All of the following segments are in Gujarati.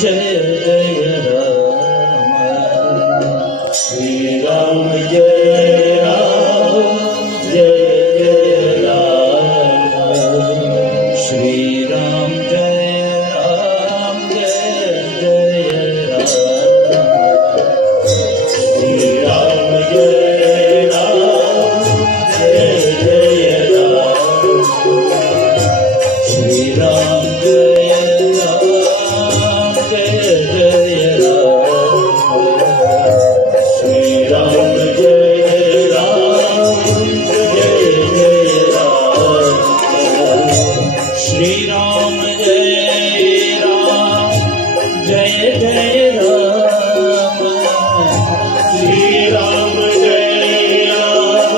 जय जय राम श्री राम जय राम जय जय राम श्री राम जय राम जय जय राम श्री राम जय राम जय जय राम श्री राम जय राम जय जय राम श्री राम जय राम जय जय राम श्री राम जय राम जय जय राम श्री राम जय राम जय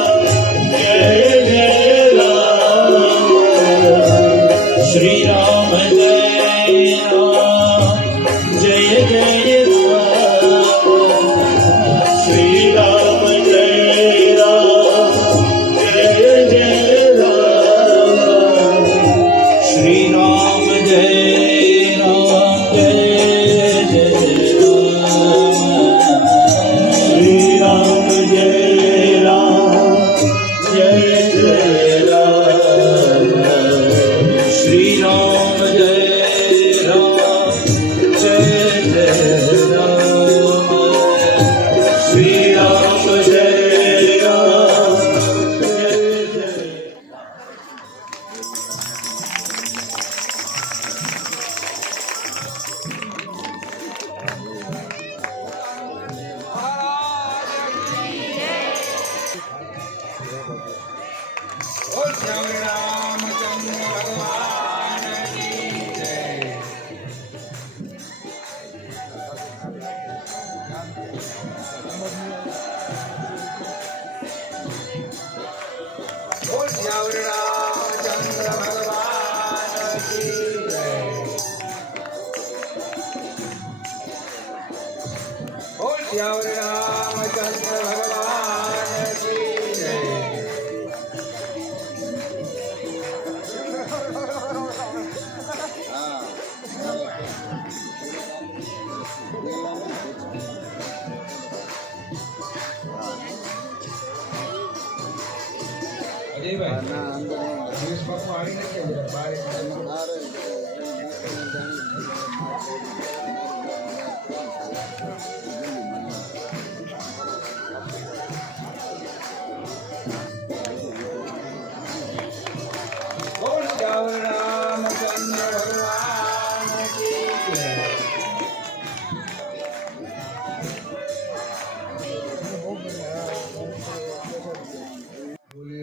जय राम श्री राम जय राम जय जय राम श्री राम जय राम जय जय राम श्री राम जय राम जय जय राम श्री राम जय राम जय जय राम श्री राम जय राम जय जय राम श्री राम जय राम जय जय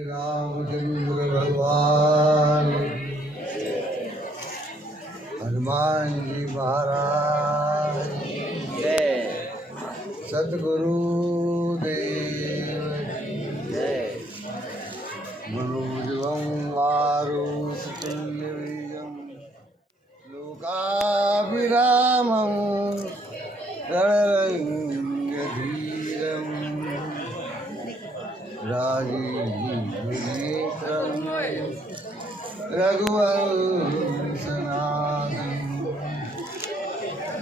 रामचंद्र भगवान हनुमान जी महाराज सतगुरु देव मनोजवं मारुततुल्यवेगं लोकाभिरामं रणरङ्गधीरं राजीवनेत्रं रघुवंशनाथं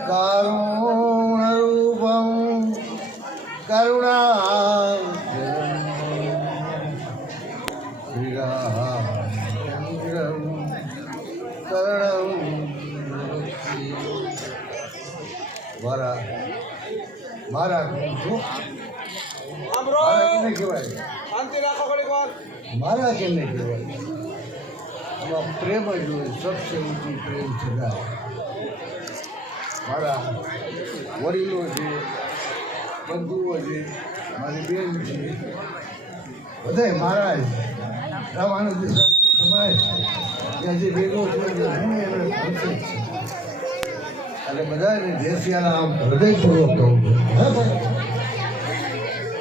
कारुण्यरूपं करुणावतारं श्रीरामचन्द्रं शरणं મારા કેને કહેવાય મારા કેને કહેવાય આમાં પ્રેમ જ હોય સબસે ઊંચી પ્રેમ છગાય મારા વડીલો છે બંધુઓ છે મારી બેન છે બધાય મારા જ રામાનંદ સમાજ ત્યાં જે ભેગો છે હું એને ભણતો જ છું એટલે બધાને દેશિયાના આમ હૃદયપૂર્વક કહું છું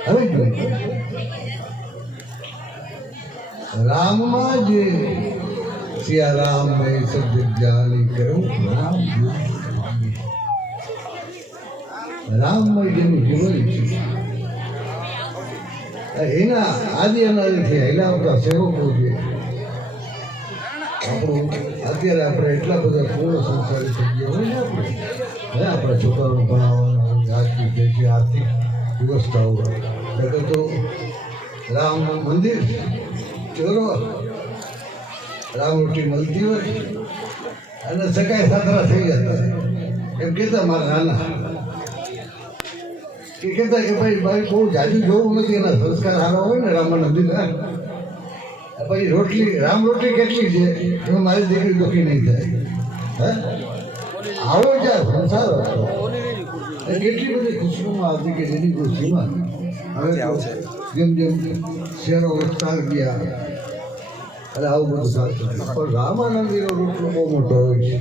હવે જોઈએ રામમાં જે સિયા રામ મેં સબ જાની કરું રામમાં જેનું જીવન છે એના આદિ અનાદિથી એના આપણા સેવકો છે આપણું અત્યારે આપણે એટલા બધા પૂર્ણ સંસારી થઈ ગયા હોય ને આપણે મારા છોકરાઓને ભણાવવાનું આજની જે છે આર્થિક વ્યવસ્થાઓ એટલે તો રામનું મંદિર ચલો રામરોટી મળતી હોય અને સગાઈ સાતરા થઈ જતા એમ કહેતા મારા નાના કે કહેતા કે ભાઈ બહુ જાજુ જોવું નથી એના સંસ્કાર સારા હોય ને રામના મંદિરના પછી રોટલી રામ રોટલી કેટલી છે એમાં મારી દીકરી દુઃખી નહીં થાય હે આવો જ્યાં સંસાર હતો કેટલી બધી ખુશીઓમાં આવતી કે જેની કોઈ સીમા હવે જેમ જેમ શહેરો વધતા ગયા અને આવું બધું સાચું પણ રામાનંદીનો રોટલો બહુ મોટો હોય છે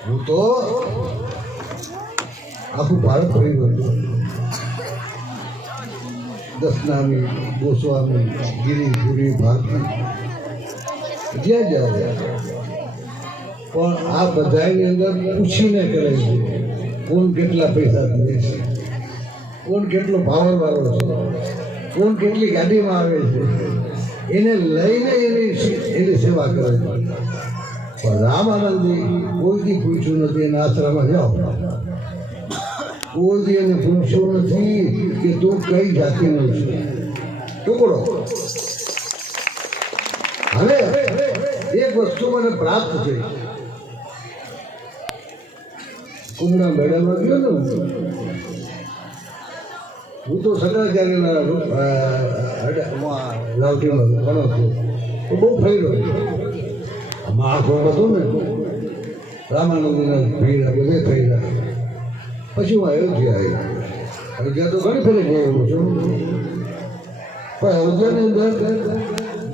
હું તો આખું ભારત ફરી ગયું દસનામી ગોસ્વામી ગિરિપુરી ભારતી જ્યાં જ્યાં પણ આ બધાની અંદર પૂછીને કરે છે કોણ કેટલા પૈસા દે છે કોણ કેટલો પાવર વાળો છે કોણ કેટલી ગાડીમાં આવે છે એને લઈને એની સેવા કરે છે પણ રામાનંદી કોઈથી પૂછ્યું નથી એના આશ્રમમાં જાઓ કોઈ એને પૂછ્યું નથી કે તું કઈ જાતિનો છે ટુકડો હવે એક વસ્તુ મને પ્રાપ્ત થઈ કુંભના મેળામાં ગયો ને હું તો શંકરાચાર્યના લાવટીમાં ભણો હતો તો બહુ ફર્યો મહાસોમ હતું ને રામાનંદના ભીડ બધે થઈ રહ્યા પછી હું અયોધ્યા આવ્યો અયોધ્યા તો ઘણી ફેરી ગયો છું પણ અયોધ્યાની અંદર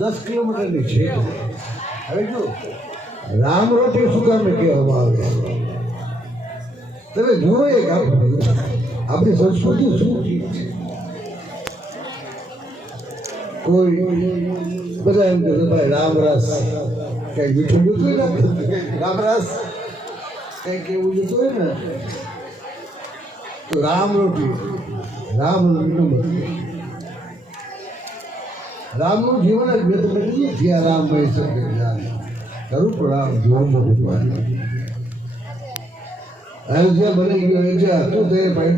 10 કિલોમીટરની છે હવે જો રામ રોટી શું કામ કહેવામાં આવે તમે જુઓ એક આપણી સંસ્કૃતિ શું કોઈ બધા એમ કહે ભાઈ રામરસ કંઈક મીઠું જતું હોય ને રામરસ કંઈક એવું જતું હોય ને તો રામ રોટી રામનું જીવન જ મેં તમે કહીએ જ્યાં રામ ભાઈ શકે ખરું પણ રામ જીવન મોટું અયોધ્યા બની ગયો અયોધ્યા હતું તે ભાઈ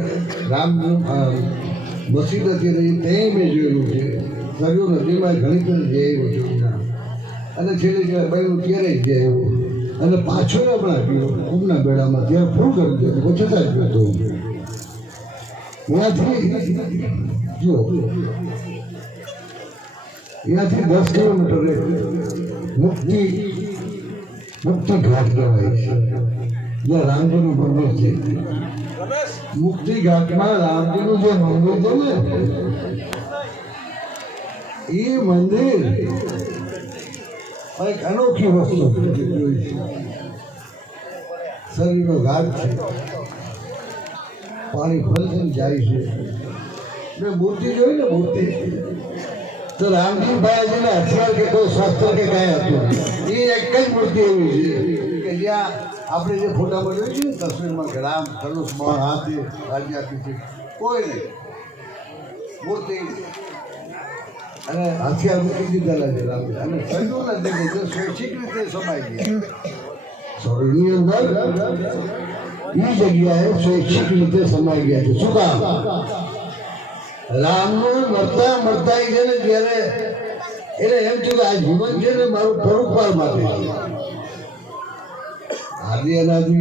રામનું મસ્જિદ હતી રહી તે મેં જોયેલું છે સરયુ નદીમાં ઘણી પણ જઈ જોયું અને છેલ્લે જ્યારે બન્યું ત્યારે જ જાય એવું અને પાછો પણ આપ્યો કુંભના બેડામાં ત્યાં ફૂલ કરી દીધું છતાં જ ગયો ત્યાંથી જો ત્યાંથી 10 કિલોમીટર મુક્તિ ઘાટ કહેવાય છે જ્યાં રામજીનું મંદિર છે મુક્તિ ઘાટમાં રામજીનું જે મંદિર છે ને એ મંદિર એક અનોખી વસ્તુ શરીરનો ઘાટ છે પાણી ફલથી જાય છે મેં મૂર્તિ જોઈ ને મૂર્તિ તો રામજી ભાઈજીને હથિયાર કે કોઈ શસ્ત્ર કે કાંઈ હતું એ એક જ મૂર્તિ એવી છે કે જ્યાં આપણે જે ફોટામાં જોયું છે ને તસવીરમાં કે રામ ધનુષમાં હાથે રાજ્ય આપી છે કોઈ નહીં મૂર્તિ અને હથિયાર મૂકી દીધેલા છે રામજી અને શરીરનું નથી જે સ્વૈચ્છિક રીતે સમાઈ ગયા શરીરની અંદર એ જગ્યાએ સ્વૈચ્છિક રીતે સમાઈ ગયા છે શું કામ રામનું મળતા છે ને જ્યારે એને એમ થયું કે આ જીવન છે ને મારું પરોપકાર માટે આદિ અનાદિ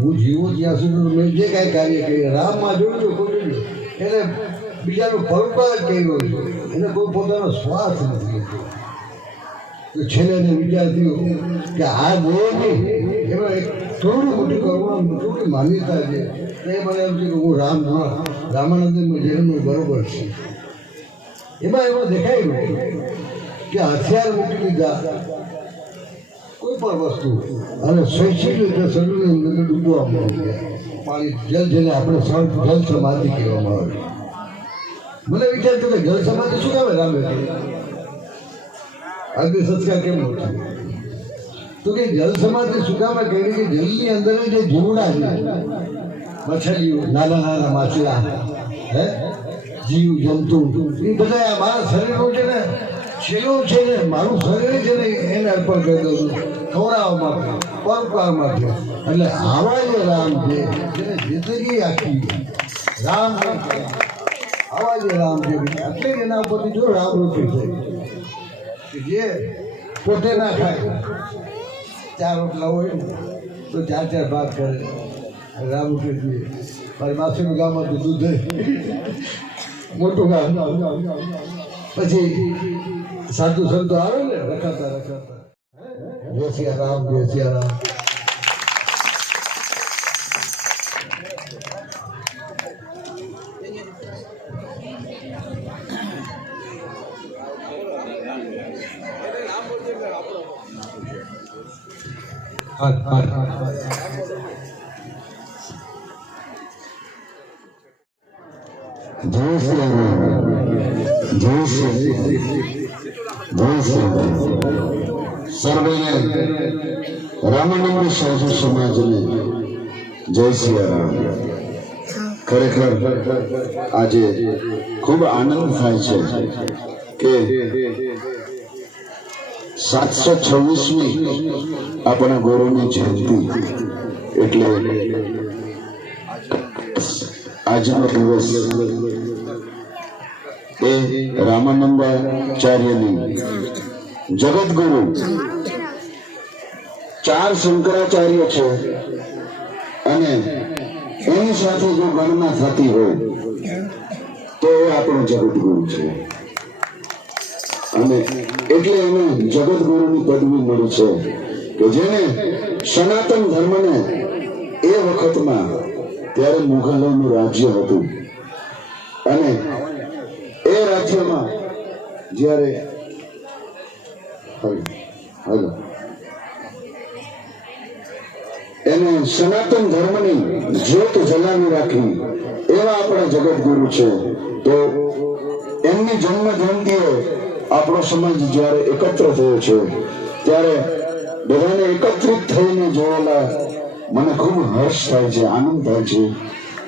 હું જીવું ત્યાં સુધી મેં જે કાંઈ કાર્ય કર્યું રામમાં જોયું ખોટું એને બીજાનો પરોપકાર જ કર્યો છે એને કોઈ પોતાનો સ્વાર્થ નથી તો છેલ્લે એને વિચાર થયો કે આ દેહની એમાં એક થોડું મોટી કરુણા થોડી માન્યતા છે તો એ મને એમ છે કે હું રામાનંદમાં જન્મ બરોબર છે એમાં દેખાયું કે હથિયાર મૂકી દીધા કોઈ પણ વસ્તુ અને સ્વૈચ્છિક રીતે શરીરની અંદર ડૂબવા મળે પાણી જેને આપણે જલ સમાધિ કહેવામાં આવે મને વિચાર થયો કે જલ સમાધિ શું કામે રામે અગ્નિ સંસ્કાર કેમ નથી તો કે જલ સમાધિ શું કામે કરી કે જલની અંદર જે જીવડા છે મછલીઓ નાના માછલા હે જીવ જંતુ એ બધા મારા શરીરનું છે ને છેલ્લું છે ને મારું શરીર છે ને એને અર્પણ કરી દઉં છું ખવડાવવા માટે પરોપકાર માટે એટલે આવા જે રામ છે જેને જિંદગી આખી રામ આવા જે રામ છે એટલે એના ઉપરથી જો રામ રોટી થઈ કે જે પોતે ના ખાય 4 રોટલા હોય ને તો 4 ભાગ કરે રામ રોટી જોઈએ મારી માસીનું ગામ હતું દૂધ મોટું ગામ પછી સાધુ સંતો આવે ને રખાતા જય સિયા રામ જય સિયા રામ जय श्री राम जय श्री सर्वेने रामानंद साधु समाज ने जय श्री राम खरेखर आज खूब आनंद थाय छे के 726મી આપણા ગૌરવની જયંતિ એટલે આજનો દિવસ એ રામાનંદાચાર્યની જગતગુરુ 4 શંકરાચાર્ય છે અને એની સાથે જો ગણના થતી હોય તો એ આપણો જગતગુરુ છે અને એટલે એને જગતગુરુની પદવી મળી છે કે જેને સનાતન ધર્મને એ વખતમાં ત્યારે મુઘલોનું રાજ્ય હતું અને એ રાજ્યમાં જ્યારે એને સનાતન ધર્મની જ્યોત જલાવી રાખી એવા આપણા જગતગુરુ છે તો એમની જન્મ જયંતિએ આપણો સમાજ જ્યારે એકત્ર થયો છે ત્યારે બધાને એકત્રિત થઈને જોયેલા મને ખૂબ હર્ષ થાય છે આનંદ થાય છે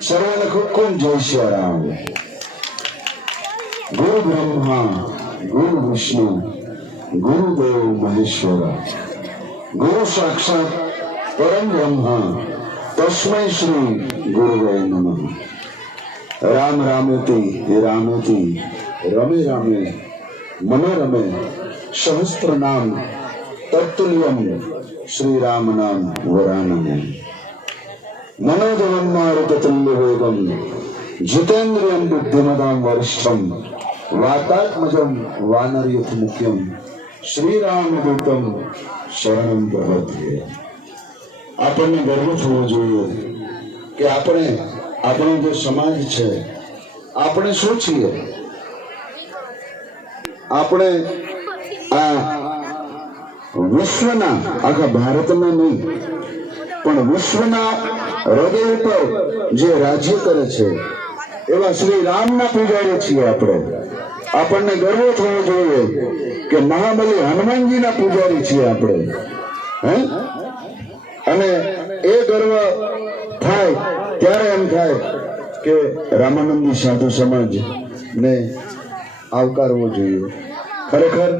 સર્વને ખૂબ ખૂબ જય શ્રી રામ ગુરુ બ્રહ્મા ગુરુ વિષ્ણુ ગુરુદેવ મહેશ્વર ગુરુ સાક્ષાત પરમ બ્રહ્મા તસ્મૈ શ્રી ગુરુવે નમઃ રામ રામેતિ રમે રામે મનોરમે સહસ્ત્ર નામ તત્તુલ્યમ શ્રી રામ નામ વરાનને मनोजवम मारुततुल्य वेगम जितेन्द्रियम बुद्धिमताम वरिष्ठम वातात्मजम वानरयुत मुख्यम श्री रामदूतम शरणम प्रपद्ये આપણને ગર્વ થવો જોઈએ કે આપણે આપણો જે સમાજ છે આપણે શું છીએ આપણે આ વિશ્વના આખા ભારતમાં નહીં પણ વિશ્વના હૃદય ઉપર જે રાજ્ય કરે છે એવા શ્રી રામના પૂજારી છીએ આપણને ગર્વ થવો જોઈએ કે મહાબલી હનુમાનજીના પૂજારી છીએ આપણે હે અને એ ગર્વ થાય ત્યારે એમ થાય કે રામાનંદી સાધુ સમાજ ને આવકારવો જોઈએ ખરેખર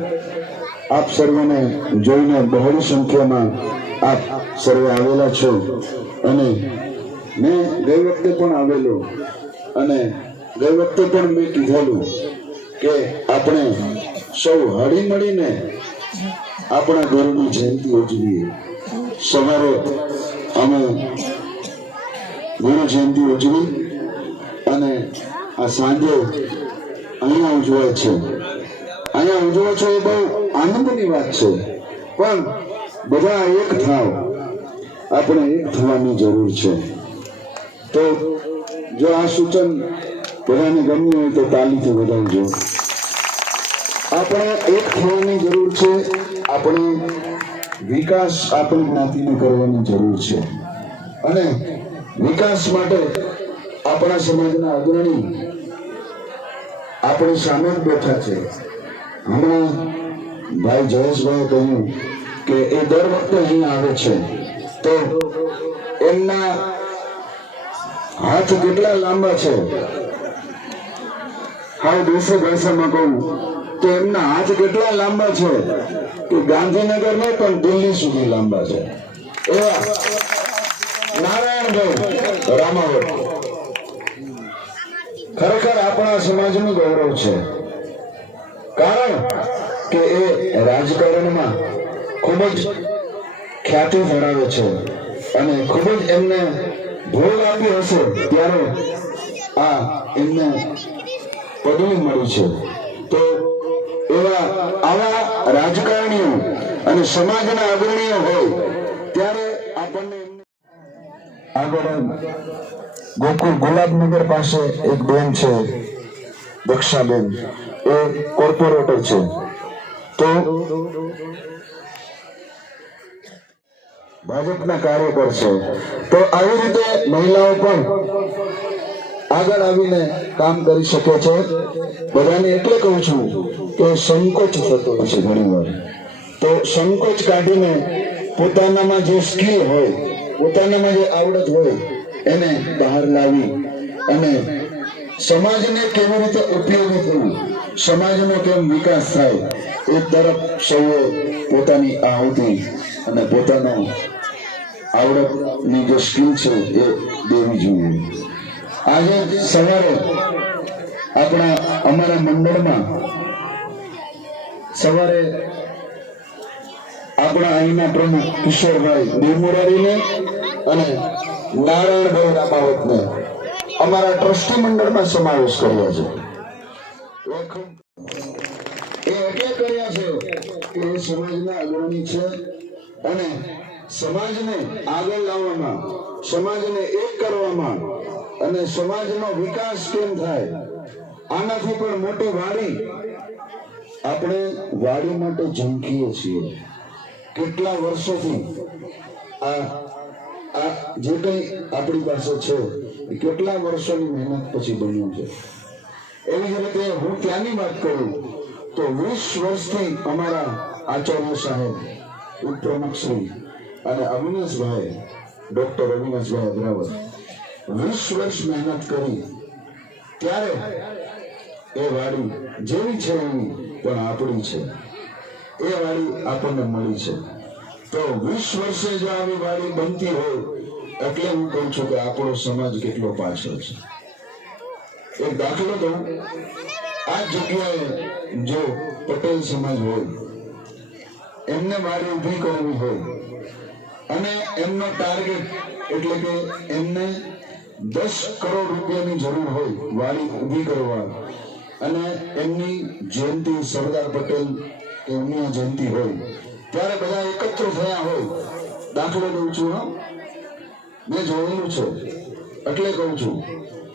આપ સર્વને જોઈને બહોળી સંખ્યામાં આપ સર્વે આવેલા છો અને મેં ગઈ વખતે પણ આવેલો અને ગઈ વખતે પણ મેં કીધેલું કે આપણે સૌ હળી મળીને આપણા ગુરુની જયંતિ ઉજવીએ સવારે અમે ગુરુ જયંતિ ઉજવી અને આ સાંજે અહીંયા ઉજવાય છે એ બહુ આનંદની વાત છે પણ બધા એક થાવ આપણે એક થવાની જરૂર છે તો જો આ સૂચન બધાને ગમ્યું હોય તો તાલીથી વધાવજો આપણે એક થવાની જરૂર છે આપણે વિકાસ આપણી જ્ઞાતિને કરવાની જરૂર છે અને વિકાસ માટે આપણા સમાજના અગ્રણી આપણી સામે જ બેઠા છે હમણાં ભાઈ જયેશભાઈએ કહ્યું કે એ દર વખતે અહીં આવે છે તો એમના હાથ કેટલા લાંબા છે હાલ દેશી ભાષામાં કહું તો એમના હાથ કેટલા લાંબા છે કે ગાંધીનગર નહીં પણ દિલ્હી સુધી લાંબા છે. એવા નારાયણભાઈ રામાવત ખરેખર આપણા સમાજનું ગૌરવ છે. કારણ કે એ રાજકારણમાં ખૂબ જ ખ્યાતિ ધરાવે છે અને ખૂબ જ એમને ભોગ આપી હશે ત્યારે આ એમને પદવી મળી છે. તો આવા રાજકારણીઓ અને સમાજના અગ્રણીઓ હોય ત્યારે આપણને આગળ ગોકુળ ગુલાબનગર પાસે એક બેન છે દક્ષાબેન, એ કોર્પોરેટર છે. તો ભાજપના કાર્યકર છે. તો આવી રીતે મહિલાઓ પણ આગળ આવીને કામ કરી શકે છે. બધાને એટલે કહું છું કે સંકોચ થતો હોય છે ઘણીવાર, તો સંકોચ કાઢીને પોતાનામાં જે સ્કિલ હોય, પોતાનામાં જે આવડત હોય એને બહાર લાવી અને સમાજને કેવી રીતે ઉપયોગી થવું, સમાજનો કેમ વિકાસ થાય એ તરફ સૌએ પોતાની આહુતિ અને પોતાનો આવડતની જે સ્કિલ છે એ દેવી જોઈએ. આજે સવારે અમારા મંડળમાં સવારે આપણા અહીંના પ્રમુખ કિશોરભાઈ દેવમોરારીને અને નારાયણભાઈ રામાવતને અમારા ટ્રસ્ટી મંડળમાં સમાવેશ કર્યો છે. એ એટલે કર્યા છે કે એ સમાજના અગ્રણી છે અને સમાજને આગળ લાવવામાં, સમાજને એક કરવામાં અને સમાજનો વિકાસ કેમ થાય આનાથી પણ મોટી વાડી. આપણે વાડી માટે ઝંખીએ છીએ કેટલા વર્ષોથી. આ જે કંઈ આપણી પાસે છે એ કેટલા વર્ષોની મહેનત પછી બન્યું છે. એવી જ રીતે હું ત્યાંની વાત કરું તો 20 વર્ષથી અમારા આચાર્ય સાહેબ ઉપપ્રમુખશ્રી અને અવિનાશભાઈ, ડોક્ટર અવિનાશભાઈ અગ્રાવત 20 વર્ષ મહેનત કરી ત્યારે એ વાડી જેવી છે એવી પણ આપણી છે. એ વાડી આપણને મળી છે. તો 20 વર્ષે જો આવી વાડી બનતી હોય એટલે હું કહું છું કે આપણો સમાજ કેટલો પાછળ છે. એક દાખલો દઉં, આ જગ્યાએ જો પટેલ સમાજ હોય, એમને વાડી ઊભી કરવી હોય અને એમનો ટાર્ગેટ એટલે કે એમને 10 કરોડ રૂપિયાની જરૂર હોય વાડી ઊભી કરવા અને એમની જયંતિ સરદાર પટેલ કે એમની જયંતિ હોય ત્યારે બધા એકત્ર થયા હોય. દાખલો દઉં છું, મેં જોયેલું છે એટલે કહું છું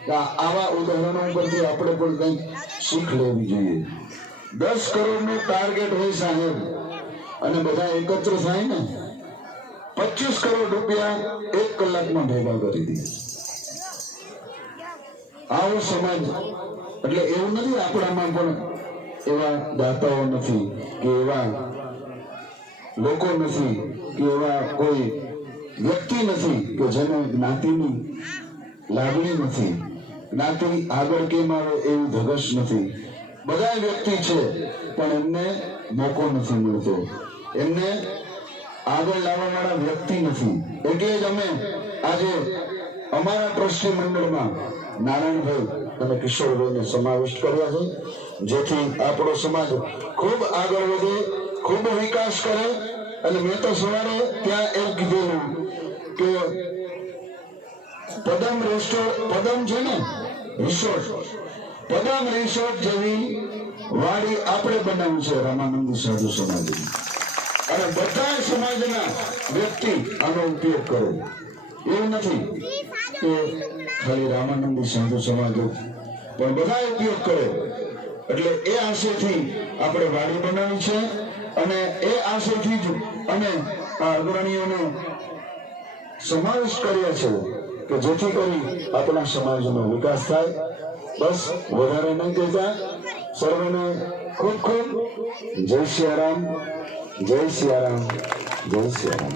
કે આવા ઉદાહરણો પરથી આપણે પણ કંઈક શીખ લેવી જોઈએ. 10 કરોડનું ટાર્ગેટ હોય સાહેબ અને બધા એકત્ર થાય ને 25 કરોડ રૂપિયા 1 કલાકમાં ભેગા કરી દે. આવો સમાજ. એટલે એવું નથી આપણામાં પણ એવા દાતાઓ નથી કે એવા લોકો નથી કે એવા કોઈ વ્યક્તિ નથી કે જેને જ્ઞાતિની લાગણી નથી, જ્ઞાતિ આગળ કેમ આવે એવું ધગશ નથી. બધા વ્યક્તિ છે પણ એમને મોકો નથી મળતો, એમને આગળ લાવવા વાળા વ્યક્તિ નથી. એટલે જ અમે આજે અમારા ટ્રસ્ટી મંડળમાં નારાયણભાઈ અને કિશોરભાઈને સમાવેશ કર્યા છે, જેથી આપણો સમાજ ખૂબ આગળ વધે, ખૂબ વિકાસ કરે. અને મેં તો સવારે ત્યાં એવું કીધેલું કે પદમ છે ને રિસોર્ટ, પદમ રિસોર્ટ જેવી વાડી આપણે બનાવી છે રામાનંદી સાધુ સમાજની, અને બધા સમાજના વ્યક્તિ આનો ઉપયોગ કરે. એવું નથી કે ખાલી રામાનંદી સાધુ સમાજ પણ બધા ઉપયોગ કરે. એટલે એ આશયથી આપણે વાડી બનાવી છે અને એ આશયથી જ અમે આ અગ્રણીઓનો સમાવેશ કર્યા છે કે જેથી કરી આપણા સમાજનો વિકાસ થાય. બસ વધારે નહીં કહેતા, સર્વને ખૂબ ખૂબ જય સિયારામ, જય સિયારામ, જય સિયારામ.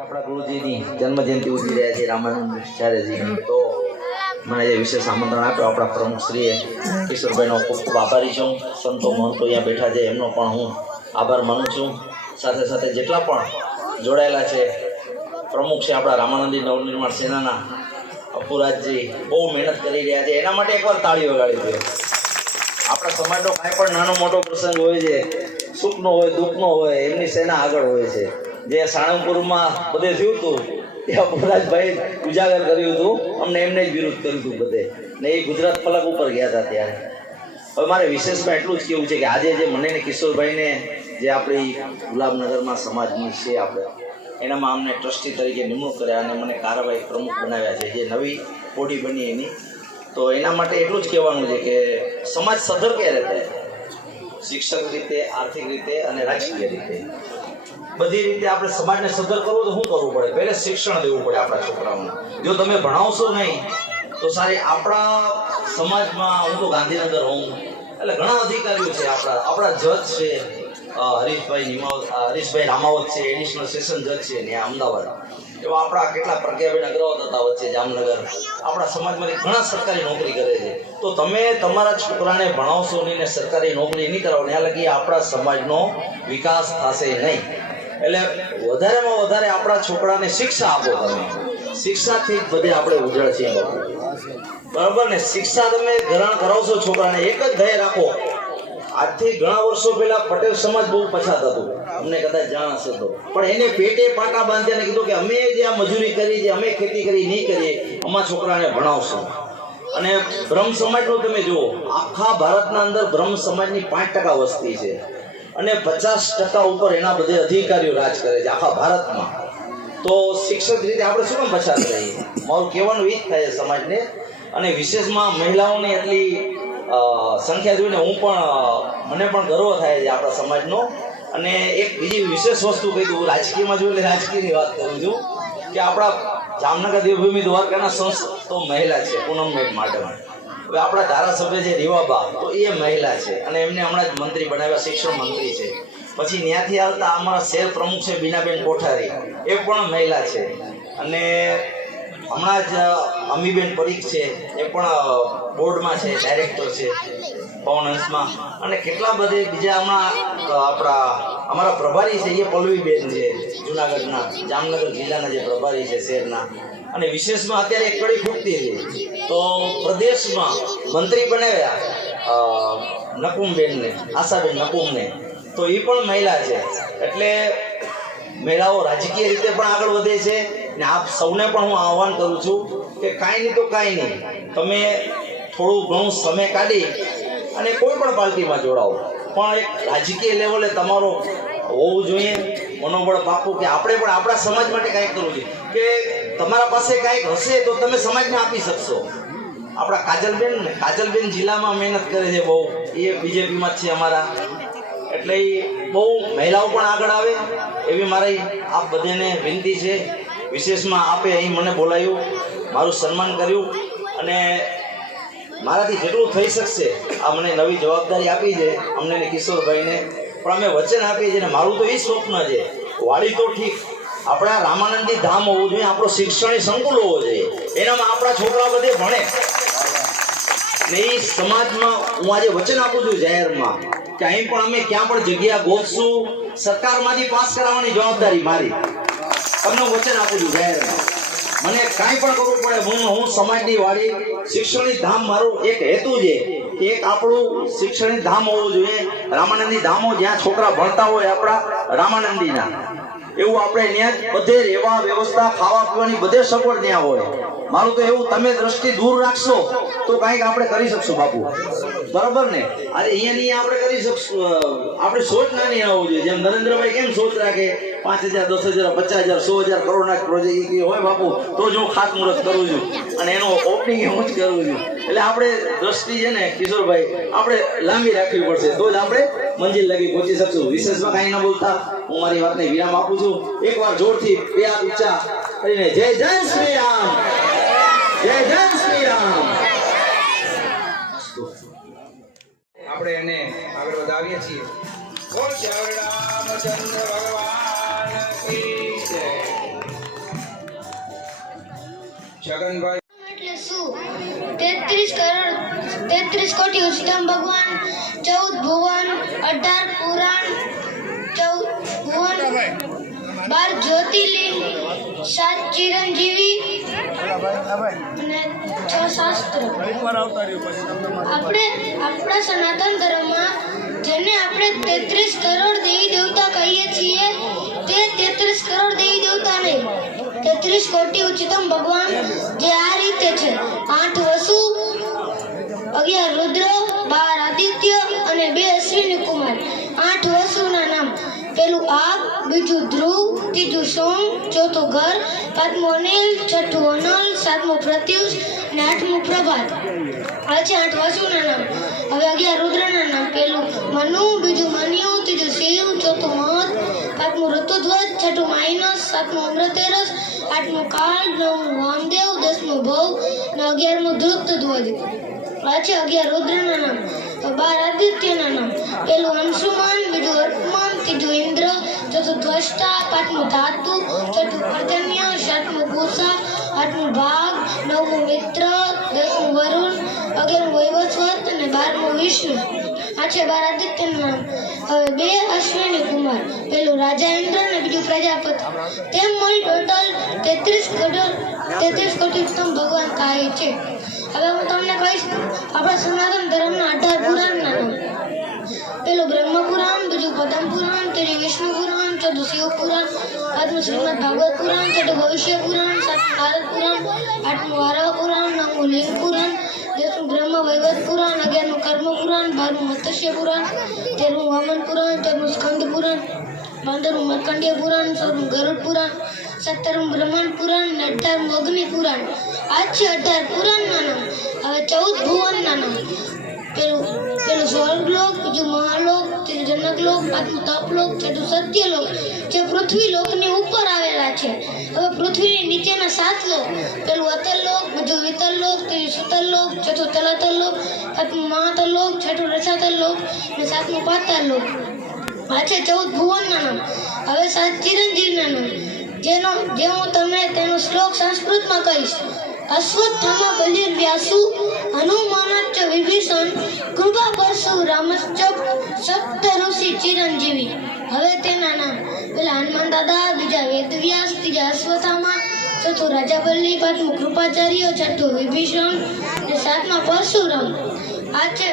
આપણા ગુરુજીની જન્મ જયંતિ ઉજવી રહ્યા છે રામાનંદ આચાર્યજી. તો મને જે વિશેષ આમંત્રણ આપ્યો આપણા પ્રમુખશ્રીએ કિશોરભાઈનો ખૂબ ખૂબ આભારી છું. સંતો મહંતો અહીંયા બેઠા છે એમનો પણ હું આભાર માનું છું. સાથે સાથે જેટલા પણ જોડાયેલા છે પ્રમુખ છે આપણા રામાનંદી નવનિર્માણ સેનાના અપુરાજજી બહુ મહેનત કરી રહ્યા છે. એના માટે એકવાર તાળી વગાડી દો. આપણા સમાજનો કાંઈ પણ નાનો મોટો પ્રસંગ હોય છે, સુખનો હોય દુઃખનો હોય, એમની સેના આગળ હોય છે. જે સાળંગપુરમાં બધે થયું હતું ત્યાં પુરાજભાઈ ઉજાગર કર્યું હતું, અમને એમને જ વિરોધ કર્યું હતું બધે, ને એ ગુજરાત ફલક ઉપર ગયા હતા ત્યારે. હવે મારે વિશેષમાં એટલું જ કહેવું છે કે આજે જે મને ને કિશોરભાઈને જે આપણી ગુલાબનગરમાં સમાજની છે આપણે એનામાં અમને ટ્રસ્ટી તરીકે નિમણૂક કર્યા અને મને કાર્યવાહી પ્રમુખ બનાવ્યા છે, જે નવી બોડી બની એની. તો એના માટે એટલું જ કહેવાનું છે કે સમાજ સધર ક્યારે થાય? શિક્ષક રીતે, આર્થિક રીતે અને રાજકીય રીતે, બધી રીતે આપણે સમાજને સધર કરવો તો શું કરવું પડે? પહેલે શિક્ષણ દેવું પડે આપણા છોકરાઓને. જો તમે ભણાવશો નહીં તો સારી આપણા સમાજમાં, હું તો ગાંધીનગર હોઉં એટલે ઘણા અધિકારીઓ છે આપણા જજ છે, હરીશભાઈ રામાવત છે, એડિશનલ સેશન જજ છે ને અમદાવાદ. એવા આપણા કેટલા પ્રજ્ઞાબેન અગ્રવાલ હતા વચ્ચે જામનગર. આપણા સમાજમાંથી ઘણા સરકારી નોકરી કરે છે. તો તમે તમારા છોકરાને ભણાવશો નહીં ને સરકારી નોકરી નહીં કરાવો ત્યાં લગી આપણા સમાજનો વિકાસ થશે નહીં. એટલે વધારેમાં વધારે આપણા છોકરાને શિક્ષા આપો. તમે શિક્ષાથી જ બધે આપણે ઉજળ છીએ બાપુ, બરાબર ને? શિક્ષા તમે ગ્રહણ કરાવશો છોકરાને, એક જ ધ્યેય રાખો. આજથી ઘણા વર્ષો પહેલા પટેલ સમાજ બહુ પછાત હતું, અમને કદાચ જાણ હશે તો, પણ એને પેટે પાટા બાંધ્યા કીધું કે અમે જે આ મજૂરી કરી છે, અમે ખેતી કરી નહીં કરીએ, અમારા છોકરાને ભણાવશું. અને બ્રહ્મ સમાજનું તમે જુઓ, આખા ભારતના અંદર બ્રહ્મ સમાજની 5% વસ્તી છે અને 50% ઉપર એના બધે અધિકારીઓ રાજ કરે છે આખા ભારતમાં. તો શિક્ષક રીતે આપણે શું કામ પછાત રહીએ? મારું કહેવાનું એ જ થાય સમાજને. અને વિશેષમાં મહિલાઓની એટલી સંખ્યા જોઈને મને પણ ગર્વ થાય છે આપણા સમાજનો. અને એક બીજી વિશેષ વસ્તુ કહી દઉં, રાજકીયમાં જોયું એટલે રાજકીયની વાત કરું છું કે આપણા જામનગર દેવભૂમિ દ્વારકાના સંસ્થ તો મહિલા છે, પૂનમબેન માડમ. હવે આપણા ધારાસભ્ય છે રીવાબા, તો એ મહિલા છે અને એમને હમણાં જ મંત્રી બનાવ્યા, શિક્ષણ મંત્રી છે. પછી ત્યાંથી આવતા અમારા શહેર પ્રમુખ છે બીનાબેન કોઠારી, એ પણ મહિલા છે. અને હમણાં જ અમીબેન પરીખ છે, એ પણ બોર્ડમાં છે, ડાયરેક્ટર છે પવનહંસમાં. અને કેટલા બધે બીજા હમણાં અમારા પ્રભારી છે, એ પલ્લવીબેન છે જુનાગઢના, જામનગર જિલ્લાના જે પ્રભારી છે શહેરના. અને વિશેષમાં અત્યારે એક કડી ફૂટતી હતી તો પ્રદેશમાં મંત્રી બનાવ્યા નકુમબેનને, આશાબેન નકુમને, તો એ પણ મહિલા છે. એટલે મહિલાઓ રાજકીય રીતે પણ આગળ વધે છે. ને આપ સૌને પણ હું આહ્વાન કરું છું કે કાંઈ નહીં તો કાંઈ નહીં, તમે થોડું ઘણું સમય કાઢી અને કોઈ પણ પાર્ટીમાં જોડાઓ, પણ એક રાજકીય લેવલે તમારો હોવું જોઈએ મનોબળ પાકું કે આપણે પણ આપણા સમાજ માટે કાંઈક કરવું જોઈએ. કે તમારા પાસે કાંઈક હશે તો તમે સમાજને આપી શકશો. આપણા કાજલબેન જિલ્લામાં મહેનત કરે છે બહુ, એ બીજેપીમાં જ છે અમારા. એટલે બહુ મહિલાઓ પણ આગળ આવે એવી મારી આપ બધાને વિનંતી છે. વિશેષમાં આપે અહીં મને બોલાવ્યું, મારું સન્માન કર્યું અને મારાથી જેટલું થઈ શકશે આ મને નવી જવાબદારી આપી છે અમને ને કિશોરભાઈને, પણ અમે વચન આપીએ છીએ. ને મારું તો એ સ્વપ્ન છે, વાડી તો ઠીક, આપણા રામાનંદી ધામ હોવું જોઈએ, આપણો શિક્ષણિક સંકુલ હોવો જોઈએ, એનામાં આપણા છોકરા બધે ભણે. ને એ સમાજમાં હું આજે વચન આપું છું જાહેરમાં કે અહીં પણ અમે ક્યાં પણ જગ્યા ગોતશું, સરકારમાંથી પાસ કરાવવાની જવાબદારી મારી. તમને વચન આપું છું જાહેરમાં. મને કાંઈ પણ કરવું પડે, હું સમાજની વાડી, શિક્ષણિક ધામ મારું એક હેતુ છે કે એક આપણું શિક્ષણિક ધામ હોવું જોઈએ. રામાનંદી ધામો જ્યાં છોકરા ભણતા હોય આપણા રામાનંદીના, એવું આપણે ત્યાં બધે રહેવા વ્યવસ્થા, ખાવા પીવાની બધે સગવડ ત્યાં હોય. મારું તો એવું, તમે દ્રષ્ટિ દૂર રાખશો તો કાંઈક આપણે કરી શકશું બાપુ, બરાબર ને? અરે અહીંયા આપણે કરી શકશું. આપણે સોચ નાની આવવું જોઈએ. જેમ નરેન્દ્રભાઈ કેમ સોચ રાખે 5,000, 10,000, 50,000, 100,000 કરોડના પ્રોજેક્ટ હોય બાપુ, તો જ હું ખાતમુહૂર્ત કરું છું અને એનો ઓપનિંગ હું જ કરું છું. એટલે આપણે દ્રષ્ટિ છે ને કિશોરભાઈ, આપણે લાંબી રાખવી પડશે તો જ આપણે મંજિલ લગી પહોંચી શકશું. વિશેષમાં કાંઈ ન બોલતા હું મારી વાતને વિરામ આપું છું. એકવાર જોરથી બે હાથ ઊંચા કરીને જય જય શ્રી રામ, જય જય શ્રી રામ. આપણે એને આગળ વધાવીએ છીએ. બોલ જય રામચંદ્ર ભગવાન કી જય. છગનભાઈ એટલે શું? 33 કોટી ઉચ્ચતમ ભગવાન, 14 ભુવન, 18 પુરાણ, 14 ભુવન, 12 જ્યોતિર્લિંગ, 7 ચિરંજીવી અને 6 શાસ્ત્ર. આપણે આપણા સનાતન ધર્મમાં જેને આપણે 33 કરોડ દેવી દેવતા કહીએ છીએ તે 33 કરોડ દેવી દેવતા નહીં, 33 કોટી ઉચ્ચતમ ભગવાન જે આ રીતે છે: 8 વસુ, 11 રુદ્ર, 12 આદિત્ય અને 2 અશ્વિની કુમાર. 8 વસુના નામ: પેલું આગ, બીજું ધ્રુવ, ત્રીજું સોમ, ચોથું ઘર, પાંચમું અનિલ, છઠ્ઠું અનલ, સાતમું પ્રત્યુષ અને આઠમું પ્રભાત. આ છે 8 વસુના નામ. હવે 11 રુદ્રના નામ: પેલું મનુ, બીજું મન્યુ, ત્રીજું શિવ, ચોથું મહત, પાંચમું ઋતુધ્વજ, છઠ્ઠું માઇનસ, સાતમું અમૃતેરસ, આઠમું કાળ, નવમું વામદેવ, 10મું ભવ અને 11મું ધૃતધ્વજ. આ છે 11 રુદ્રના નામ. તો 12 આદિત્યના નામ: પેલું અંશુમાન, બીજું વર્તમાન, ત્રીજું ઇન્દ્ર, ચોથું ધ્વષ્ટા, પાંચમું ધાતુ, છઠ્ઠું પર્જન્ય, સાતમું પૂષા, આઠમું ભાગ, નવમું મિત્ર, 10મું વરુણ, 11મું વૈવસ્વત અને 12મું વિષ્ણુ. આ છે 12 આદિત્યના નામ. હવે 2 અશ્વિની કુમાર: પેલું રાજા ઇન્દ્ર અને બીજું પ્રજાપતિ. તેમ મળી ટોટલ 33 કોટી ઉત્તમ ભગવાન કહે છે. હવે હું તમને કહીશ આપણા સનાતન ધર્મના 18 પુરાણના નામ. પેલું બ્રહ્મ પુરાણ, બીજું પદમ પુરાણ, ત્રીજું વિષ્ણુ પુરાણ, ચોથું શિવ પુરાણ, પાંચમું શ્રીમદ ભાગવત પુરાણ, છઠ્ઠું ભવિષ્ય પુરાણ, સાતમું ભારત પુરાણ, આઠમું વારાહ પુરાણ, નવમું લિંગ પુરાણ, 10મું બ્રહ્મ વૈવત પુરાણ, 11મું કર્મ પુરાણ, 12મું મત્સ્ય પુરાણ, 13મું વામન પુરાણ, 14મું સ્કંદ પુરાણ, 15મું માર્કંડેય પુરાણ, 16મું ગરુડ પુરાણ, 17મું બ્રહ્માંડ પુરાણ અને 18મું અગ્નિ પુરાણ. આ છે 18 પુરાણના નામ. હવે 14 ભુવનના નામ: પેલું સ્વર્ગલોક, બીજું મહાલોક, ત્રીજું જનકલોક, પાંચમું તપલોક, છઠ્ઠું સત્યલોક જે પૃથ્વી લોકની ઉપર આવેલા છે. હવે પૃથ્વીની નીચેના 7 લોક: પેલું અતરલોક, બીજું વિતરલોક, ત્રીજું સુતરલોક, ચોથું તલાતરલોક, પાંચમું મહાતરલોક, છઠ્ઠું રસાતરલોક અને સાતમું પાતાળલોક. આ છે 14 ભુવનના નામ. હવે 7 ચિરંજીવીના નામ જે હું તમને તેનો શ્લોક સંસ્કૃતમાં કહીશ: અશ્વત્થામા બલિર્વ્યાસુ, હનુમાનશ્ચ વિભીષણ, કૃપા પરશુ રામશ્ચ, સપ્ત ઋષિ ચિરંજીવી. હવે તેના નામ: પેલા હનુમાન દાદા, બીજા વેદવ્યાસ, ત્રીજા અશ્વત્થામા, ચોથું રાજા બલિ, પાંચમું કૃપાચાર્ય, છઠ્ઠું વિભીષણ અને સાતમા પરશુરામ. આ છે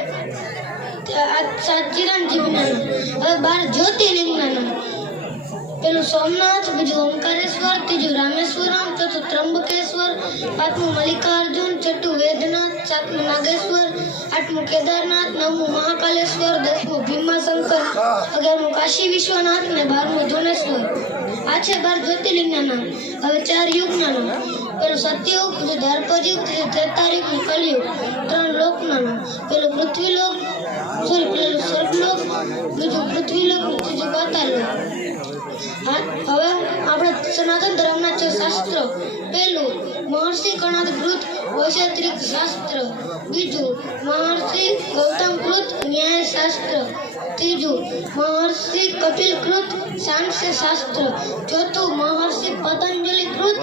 7 ચિરંજીવીના નામ. હવે 12 જ્યોતિર્લિંગના નામ: પેલું સોમનાથ, બીજું ઓમકારેશ્વર, ત્રીજું રામેશ્વરમ, ચોથું ત્રંબકેશ્વર, પાંચમું મલ્લિકાર્જુન, છઠ્ઠું વેદનાથ, સાતમું નાગેશ્વર, આઠમું કેદારનાથ, નવમું મહાકાલેશ્વર, 10મું ભીમાશંકર, 11મું કાશી વિશ્વનાથ અને 12મું ધોનેશ્વર. આ છે 12 જ્યોતિર્લિંગના નામ. હવે 4 યુગના નામ: પેલું સત્યયુગ, બીજું દ્વાપરયુગ, ત્રીજું ત્રેતાયુગ અને કલયુગ. 3 લોકના નામ: પેલું પેલું સ્વર્ગલોક, બીજું પૃથ્વીલોક, ત્રીજું પાતાળલોક. હવે આપણા સનાતન ધર્મના 6 શાસ્ત્રો: પેલું મહર્ષિ કણાદકૃત વૈશેત્રિક શાસ્ત્ર, બીજું મહર્ષિ ગૌતમકૃત ન્યાય શાસ્ત્ર, ત્રીજું મહર્ષિ કપિલકૃત સાંખ્ય શાસ્ત્ર, ચોથું મહર્ષિ પતંજલિકૃત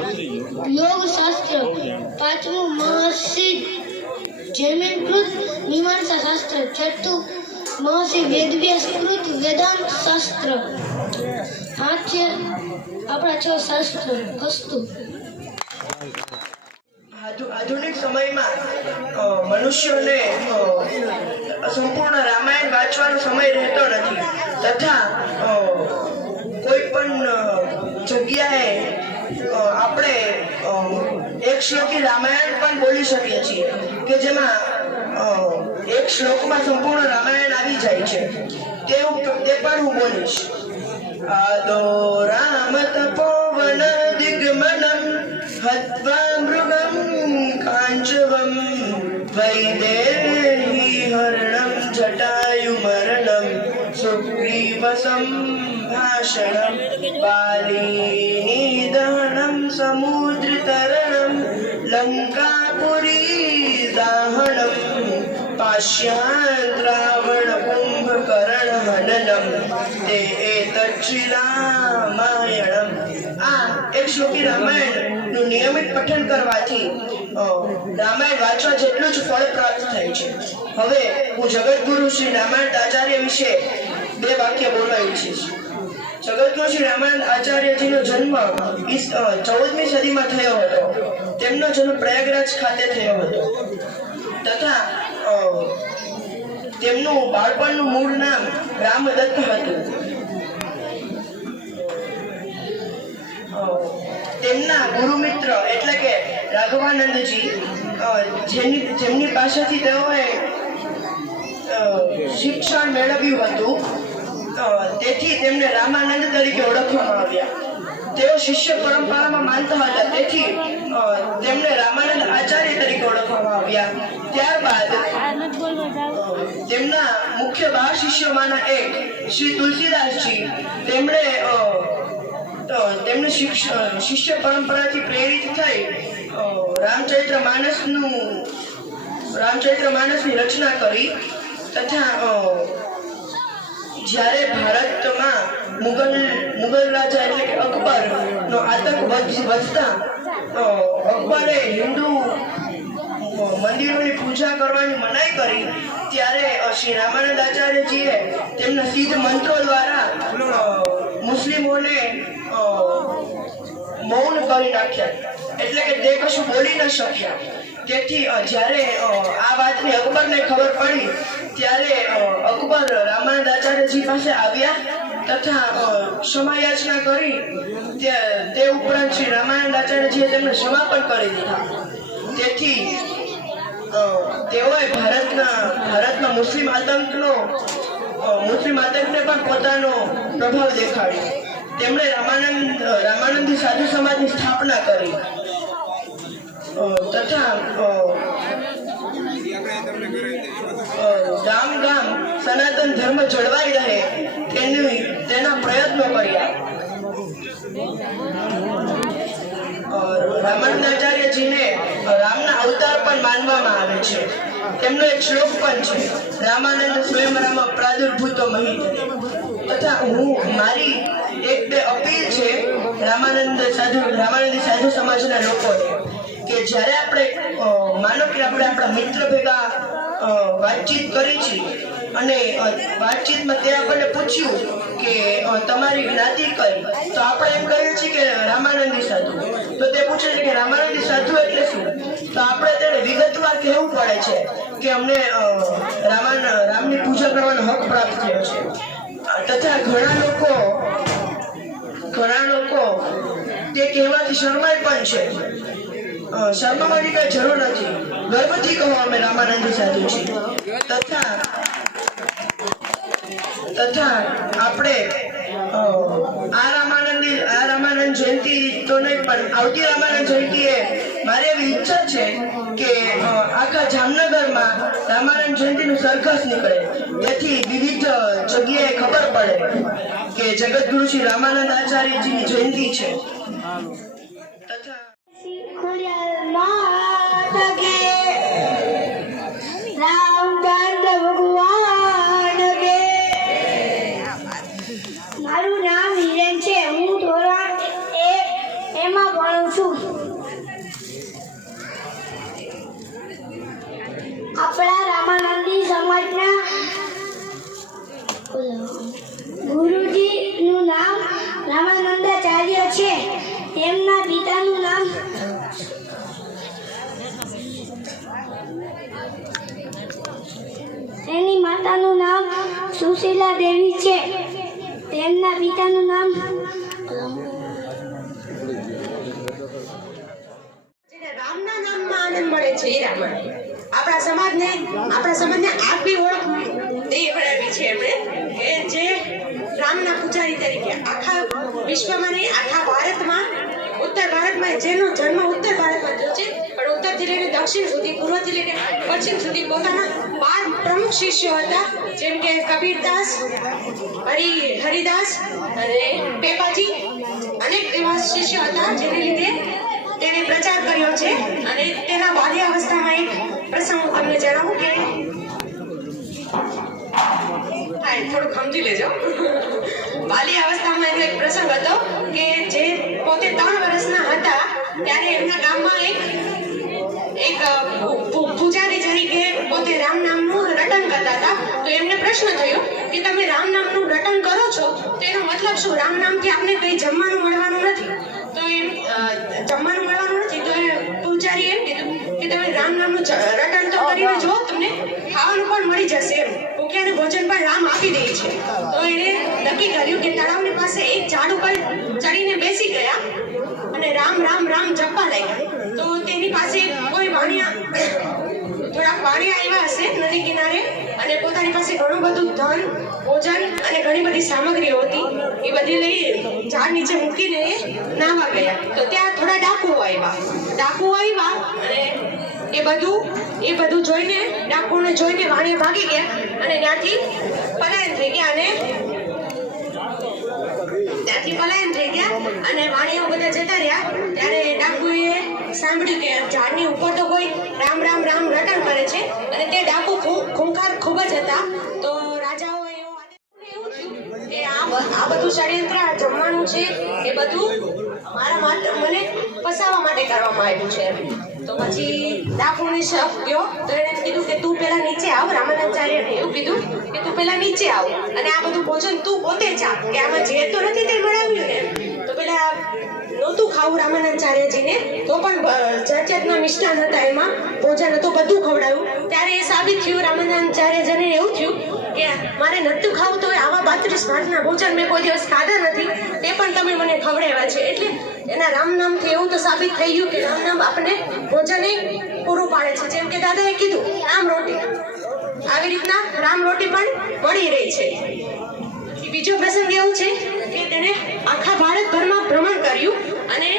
યોગ શાસ્ત્ર, પાંચમું મહર્ષિ જૈમિનકૃત મીમાંસા શાસ્ત્ર, છઠ્ઠું મહર્ષિ વેદવ્યાસકૃત વેદાંત શાસ્ત્ર. આ છે આપણા 6 શાસ્ત્ર. અસ્તુ. આધુનિક સમયમાં મનુષ્યોને સંપૂર્ણ રામાયણ વાંચવાનો સમય રહેતો નથી, તથા કોઈ પણ જગ્યાએ આપણે એક શ્લોકી રામાયણ પણ બોલી શકીએ છીએ કે જેમાં એક શ્લોકમાં સંપૂર્ણ રામાયણ આવી જાય છે. તે પણ હું બોલીશ. આદો રામ તપોવન દિગ્મનમ હત્વા મૃગમ કાંચવમ વૈદેહી હરણમ જટાયુમરણમ સુગ્રીવસમ ભાષણમ બાલીની દહનમ સમુદ્રતરણમ લંકાપુરી દાહનમ પાશ્યાત રાવણ કુંભકર્ણ હનનમ તે તચ્છિરામાયણમ. આ એક શ્લોકી રામાયણનું નું નિયમિત પઠન કરવાથી રામાયણ વાંચવા જેટલું જ ફળ પ્રાપ્ત થાય છે. હવે હું જગતગુરુ શ્રી રામાયણ આચાર્ય વિશે 2 વાક્ય બોલવા ઈચ્છીશ. જગતગુરુ શ્રી રામાયણ આચાર્યજીનો જન્મ 14મી સદીમાં થયો હતો. તેમનો જન્મ પ્રયાગરાજ ખાતે થયો હતો તથા તેમનું બાળપણનું મૂળ નામ રામદત્ત હતું. તેમના ગુરુમિત્ર એટલે કે રાઘવાનંદજી જેમની પાસેથી તેઓએ શિક્ષણ મેળવ્યું હતું તેથી તેમને રામાનંદ તરીકે ઓળખવામાં આવ્યા. તેઓ શિષ્ય પરંપરામાં માનતા હતા તેથી તેમને રામાનંદ આચાર્ય તરીકે ઓળખવામાં આવ્યા. ત્યારબાદ તેમના મુખ્ય 12 શિષ્યોમાંના એક શ્રી તુલસીદાસજી તેમણે શિષ્ય પરંપરાથી પ્રેરિત થઈ રામચરિત્ર માનસની રચના કરી તથા જ્યારે ભારતમાં મુગલ રાજા એટલે કે અકબરનો આતંક વધતા અકબરે હિન્દુ મંદિરોની પૂજા કરવાની મનાઈ કરી ત્યારે શ્રી રામાનંદ આચાર્યજીએ તેમના સિદ્ધ મંત્રો દ્વારા મુસ્લિમોને મૌન કરી નાખ્યા એટલે કે તે કશું બોલી ન શક્યા. તેથી જ્યારે આ વાતની અકબરને ખબર પડી ત્યારે અકબર રામાનંદ આચાર્યજી પાસે આવ્યા તથા ક્ષમા યાચના કરી. તે ઉપરાંત શ્રી રામાનંદ આચાર્યજીએ તેમને ક્ષમા પણ કરી દીધા. તેથી તેઓએ ભારતના મુસ્લિમ આતંકને પણ પોતાનો પ્રભાવ દેખાડ્યો. તેમણે રામાનંદી સાધુ સમાજની સ્થાપના કરી તથા ગામ સનાતન ધર્મ જળવાઈ રહે તેના પ્રયત્નો કર્યા. રામાનંદ આચાર્યજીને રામના અવતાર પણ માનવામાં આવે છે. તેમનો એક શ્લોક પણ છે, રામાનંદ સ્વયં રામ પ્રાદુર્ભૂતો મહિત. તથા મારી 1-2 અપીલ છે રામાનંદી સાધુ સમાજના લોકોને કે જ્યારે આપણે માનો કે આપણે આપણા મિત્ર ભેગા વાતચીત કરી છે અને વાતચીતમાં તે આપણને પૂછ્યું કે તમારી જ્ઞાતિ કઈ, તો આપણે એમ કહીએ છીએ કે રામાનંદી સાધુ. તો તે પૂછે છે કે રામાનંદી સાધુ એટલે શું? તો આપણે તેને વિગતવાર કહેવું પડે છે કે અમને રામની પૂજા કરવાનો હક પ્રાપ્ત થયો છે. તથા ઘણા લોકો તે કહેવાથી શરમાય પણ છે. શરમાવાની કઈ જરૂર નથી, ગર્વથી કહો અમે રામાનંદી સાધુ છીએ. તથા આપણે આ રામાનંદ જયંતિ તો નહીં પણ આવતી રામાનંદ જયંતિએ મારી એવી ઈચ્છા છે કે આખા જામનગરમાં રામાનંદ જયંતિનું સરઘસ નીકળે, જેથી વિવિધ જગ્યાએ ખબર પડે કે જગતગુરુ શ્રી રામાનંદ આચાર્યજીની જયંતિ છે. તથા મારું નામ હિરેન છે. હું ધોરણ 1 એમાં ભણું છું. આપણા રામાનંદી સમાજના ગુરુજીનું નામ રામાનંદાચાર્ય છે. તેમના પિતાનું નામ તેની માતાનું નામ સુશીલા દેવી છે. તેમના પિતાનું નામ રામના નામમાં આનંદ મળે છે એ રામાયણ આપણા સમાજને આગવી ઓળખ દેવડાવી છે એમણે કે જે રામના પૂજારી તરીકે આખા વિશ્વમાં નહીં આખા ભારતમાં ઉત્તર ભારતમાં જેનો જન્મ ઉત્તર ભારતમાં થયો છે પણ ઉત્તરથી લઈને દક્ષિણ સુધી પૂર્વથી લઈને પશ્ચિમ સુધી પોતાના 12 પ્રમુખ શિષ્યો હતા જેમ કે કબીરદાસ, હરિદાસ અને પેપાજી અનેક એવા શિષ્યો હતા જેને લીધે તેને પ્રચાર કર્યો છે. અને તેના બાલ્યાવસ્થામાં એક પ્રસંગ હું તમને જણાવું કે થોડુંક સમજી લેજો. બાલ્યાવસ્થામાં એનો એક પ્રસંગ હતો કે જે પોતે 3 વર્ષના હતા ત્યારે એમના ગામમાં એક પૂજારી તરીકે પોતે રામ નામનું રટન કરતા હતા. તો એમને પ્રશ્ન થયો કે તમે રામ નામનું રટન કરો છો તો એનો મતલબ શું? રામ નામથી આપને કંઈ જમવાનું મળવાનું નથી. તો એમ જમવાનું મળવાનું નથી તો એ પૂજારી એમ કીધું કે તમે રામ નામનું રટન તો કરીને જો, તમને ખાવાનું પણ મળી જશે. એમ ભૂખ્યાને ભોજન પણ રામ આપી દે છે. તો એણે નક્કી કર્યું કે તળાવની પાસે એક ઝાડ ઉપર ચડીને બેસી ગયા અને રામ રામ રામ જપવા લાગ્યા. તો તેની પાસે કોઈ થોડાક વાણિયા આવ્યા હશે નદી કિનારે અને પોતાની પાસે ઘણું બધું ધન, ભોજન અને ઘણી બધી સામગ્રીઓ હતી. એ બધી લઈ ઝાડ નીચે મૂકીને એ નાહવા ગયા. તો ત્યાં થોડા ડાકુઓ આવ્યા અને એ બધું જોઈને, ડાકુઓને જોઈને વાણિયા ભાગી ગયા અને ત્યાંથી પલાયન થઈ ગયા અને વાણિયાઓ બધા જતા રહ્યા. ત્યારે ડાકુએ સાંભળ્યું કે ઝાડની ઉપર તો કોઈ રામ રામ રામ રટન કરે છે અને તે ડાકુ ખૂંખાર ખૂબ જ હતા. તો રાજાઓ એવું થયું કે આ બધું ષડયંત્ર, આ જમવાનું છે એ બધું મને ફસાવવા માટે કરવામાં આવ્યું છે. તો પછી ડાકુને શક ગયો. તો એણે કીધું કે તું પેલા નીચે આવ. રામાનંદાચાર્યને એવું કીધું કે તું પેલા નીચે આવ અને આ બધું ભોજન તું પોતે ચા, કે આમાં જે તો નથી તે મળાવ્યું ને. તો પેલા નહોતું ખાવું રામાનંદાચાર્યજીને, તો પણ જાત જાતના મિષ્ટાન હતા, એમાં ભોજન હતું, બધું ખવડાવ્યું. ત્યારે એ સાબિત થયું રામાનંદાચાર્યજીને એવું થયું કે મારે નતું ખાવું તો આવા 32 ભાતના ભોજન મેં કોઈ દિવસ ખાધા નથી, તે પણ તમે મને ખવડાવ્યા છે. એટલે એના રામ નામથી એવું તો સાબિત થઈ ગયું કે રામ નામ આપણને ભોજન પૂરું પાડે છે. જેમ કે દાદાએ કીધું રામ રોટી, આવી રીતના રામ રોટી પણ મળી રહી છે. બીજો પ્રસંગ એવું છે કે તેણે આખા ભારતભરમાં ભ્રમણ કર્યું અને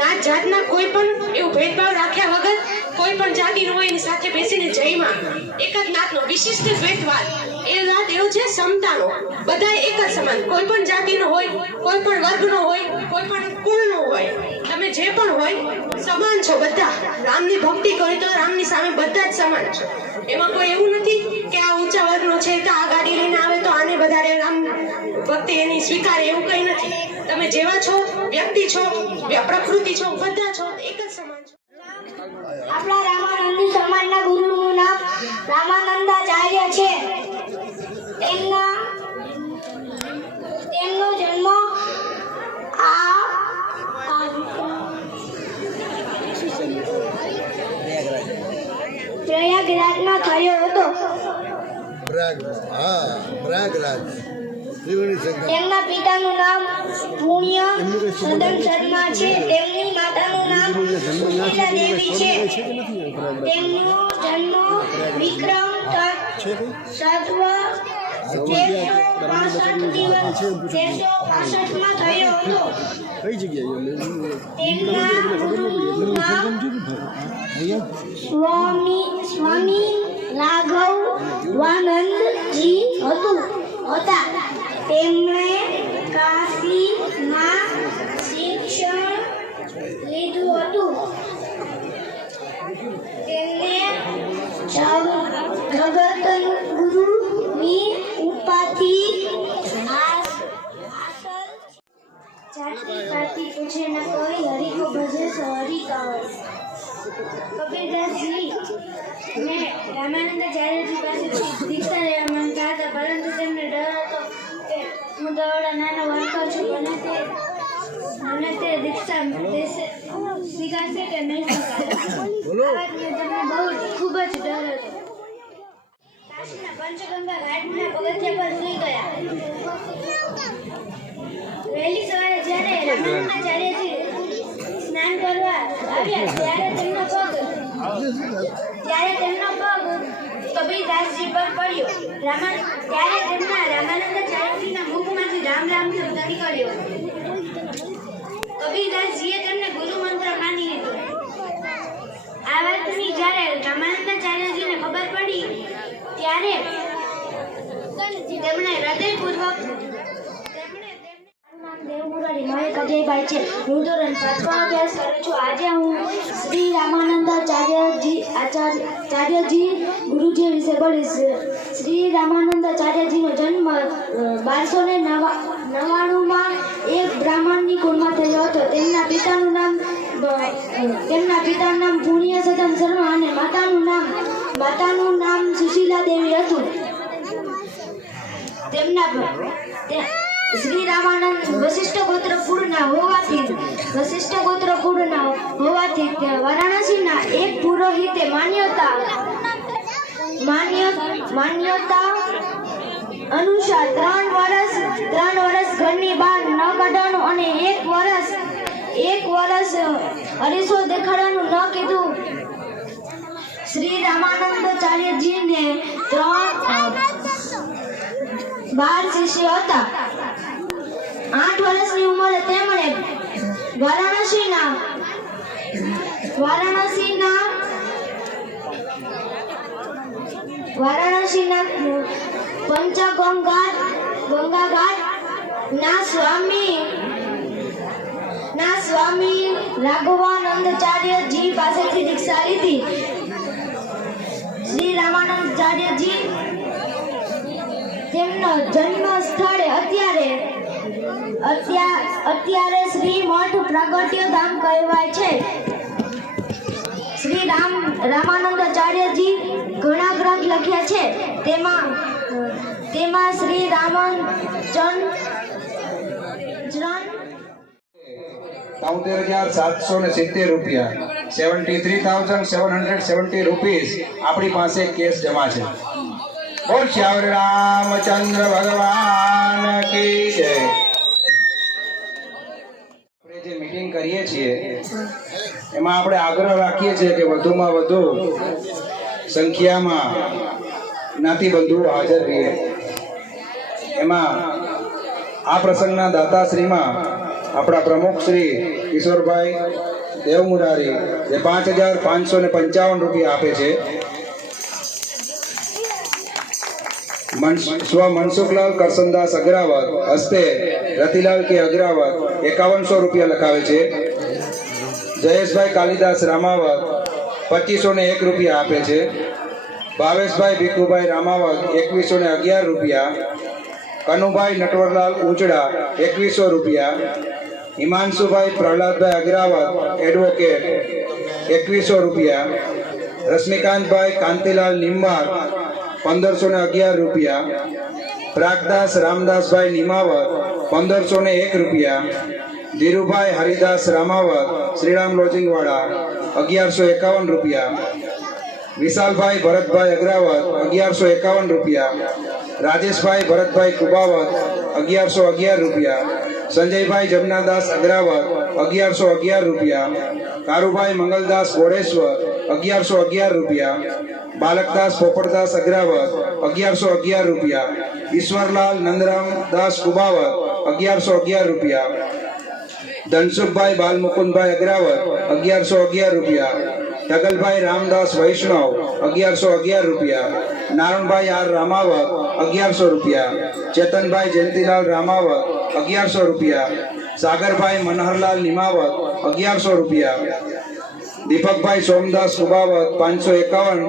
નાત જાતના કોઈ પણ એવું ભેદભાવ રાખ્યા વગર કોઈ પણ જાતિનો હોય એની સાથે બેસીને જઈમાં એક જ નાતનો વિશિષ્ટ દ્વૈતવાદ, એ વાત એવું છે સમતાનો. બધા એક જ સમાન, કોઈ પણ જાતિનો હોય, કોઈ પણ વર્ગનો હોય, કોઈ પણ કુળનો હોય, તમે જે પણ હોય સમાન છો બધા. રામની ભક્તિ કરી તો રામની સામે બધા જ સમાન છો. એમાં કોઈ એવું નથી કે આ ઊંચા વર્ગનો છે તો આ ગાડી લઈને આવે તો આને વધારે રામ ભક્તિ એની સ્વીકારે, એવું કંઈ નથી. તમે જેવા છો, વ્યક્તિ છો, પ્રકૃતિ છો, બધા છો, એક જ સમાન છો. આપણા રામાનંદ સમાજના ગુરુનું નામ રામાનંદાચાર્ય છે. તેમનો જન્મ પ્રયાગરાજમાં થયો હતો. પ્રયાગરાજ. તેમના પિતાનું નામ પુણ્ય સદન શર્મા છે. તેમની માતાનું નામ સુશીલા દેવી છે. તેમનો જન્મ વિક્રમ સત્વ 1365 થયો હતો. તેમના ગુરુનું નામ સ્વામી રાઘવાનંદજી હતા. તેમણે કાશીમાં શિક્ષણ લીધું હતું. તેમને જગતગુરુની ઉપાધિ જાતિ પૂછે ન કોઈ, હરિ કો ભજે સો હરિ કાવડ. કબીરદાસજી ને રામાનંદાચાર્યજી પાસેથી દીક્ષા લેવા માંગતા હતા, પરંતુ તેમને ડર હતો કે હું તો નાનો વાંકો છું અને તે દીક્ષા સ્વીકારશે કે નહીં સ્વીકારે. તેમને બહુ ખૂબ જ ડર હતો. કાશીના પંચગંગા ઘાટના પગથિયા પર સુઈ ગયા. વહેલી સવારે જ્યારે રામાનંદાચાર્યજી સ્નાન કરવા આવ્યા ત્યારે તેમનો પગ કબીરદાસજી પર પડ્યો. ત્યારે તેમના રામાનંદાચાર્યજીના મુખમાંથી રામ રામ શબ્દ નીકળ્યો. કબીરદાસજીએ તેમને ગુરુ મંત્ર માની લીધો. આ વાતની જ્યારે રામાનંદાચાર્યજીને ખબર પડી ત્યારે તેમણે હૃદયપૂર્વક દેવગુરુની મહેક અજયભાઈ છે. હું ધોરણ 5 અભ્યાસ કરું છું. આજે હું શ્રી રામાનંદાચાર્યજી ગુરુજી વિશે બોલીશ. શ્રી રામાનંદાચાર્યજીનો જન્મ 1299માં એક બ્રાહ્મણની કુળમાં થયો હતો. તેમના પિતાનું નામ તેમના પિતાનું નામ પુણ્ય સદન શર્મા અને માતાનું નામ સુશીલા દેવી હતું. શ્રી રામાનંદ વશિષ્ઠ ગોત્ર કુળના હોવાથી વારાણસીના એક પુરોહિતે માન્યતા અનુસાર 3 વર્ષ ઘરની બહાર ન કાઢવાનું અને એક વર્ષ અરીસો દેખાડવાનું ન કીધું. શ્રી રામાનંદાચાર્યજીને 12 શિષ્ય હતા. 8 વર્ષની ઉંમરે તેમણે વારાણસીના પંચગંગાઘાટ ના સ્વામી રાઘવાનંદાચાર્યજી પાસેથી દીક્ષા લીધી. શ્રી રામાનંદાચાર્યજી તેમનો જન્મ સ્થળે અત્યારે શ્રી મઠ પ્રાગટ્ય ધામ કહેવાય છે. શ્રી રામાનંદાચાર્યજી ઘણા ગ્રંથ લખ્યા છે. તેમાં શ્રી રામચંદ્ર 73,770 રૂપિયા 73,770 રૂપીસ આપણી પાસે કેશ જમા છે. બોલ શ્યાવર રામચંદ્ર ભગવાન કી જય. આપણે જે મીટિંગ કરીએ છીએ એમાં આપણે આગ્રહ રાખીએ છીએ કે વધુમાં વધુ સંખ્યામાં જ્ઞાતિબંધુઓ હાજર રહે. એમાં આ પ્રસંગના દાતાશ્રીમાં આપણા પ્રમુખ શ્રી કિશોરભાઈ દેવમુરારી જે 5,555 રૂપિયા આપે છે. સ્વ મનસુખલાલ કરસનદાસ અગ્રાવત હસ્તે રતિલાલ કે અગ્રાવત 5100 રૂપિયા લખાવે છે. જયેશભાઈ કાલિદાસ રામાવત 2501 રૂપિયા આપે છે. ભાવેશભાઈ ભીખુભાઈ રામાવત 2111 રૂપિયા. કનુભાઈ નટવરલાલ ઊંચડા 2100 રૂપિયા. હિમાંશુભાઈ પ્રહલાદભાઈ અગ્રાવત એડવોકેટ 2100 રૂપિયા. રશ્મિકાંતભાઈ કાંતિલાલ નિંબાર 1511 રૂપિયા. પ્રાગદાસ રામદાસભાઈ નિમાવત 1501 રૂપિયા. ધીરુભાઈ હરિદાસ રામાવત શ્રીરામ લોજિંગવાડા 1151 રૂપિયા. વિશાલભાઈ ભરતભાઈ અગ્રાવત 1151 રૂપિયા. રાજેશભાઈ ભરતભાઈ કુબાવત 1111 રૂપિયા. સંજયભાઈ જમનાદાસ અગ્રાવત 1111 રૂપિયા. કારુભાઈ મંગલદાસ ગોળેશ્વર 1111 રૂપિયા. બાલકદાસ પોપટદાસ અગ્રાવત 1111 રૂપિયા. ઈશ્વરલાલ નંદરામ દાસ કુબાવત 1111 રૂપિયા. ધનસુખભાઈ બાલમુકુંદભાઈ અગ્રાવત 1111 રૂપિયા. ઢગલભાઈ રામદાસ વૈષ્ણવ 1111 રૂપિયા. નારણભાઈ આર રામાવત 1100 રૂપિયા. ચેતનભાઈ જયંતિલાલ રામાવત 1100 રૂપિયા. સાગરભાઈ મનહરલાલ નિમાવત 1100 રૂપિયા. દીપકભાઈ સોમદાસ કુબાવત 551.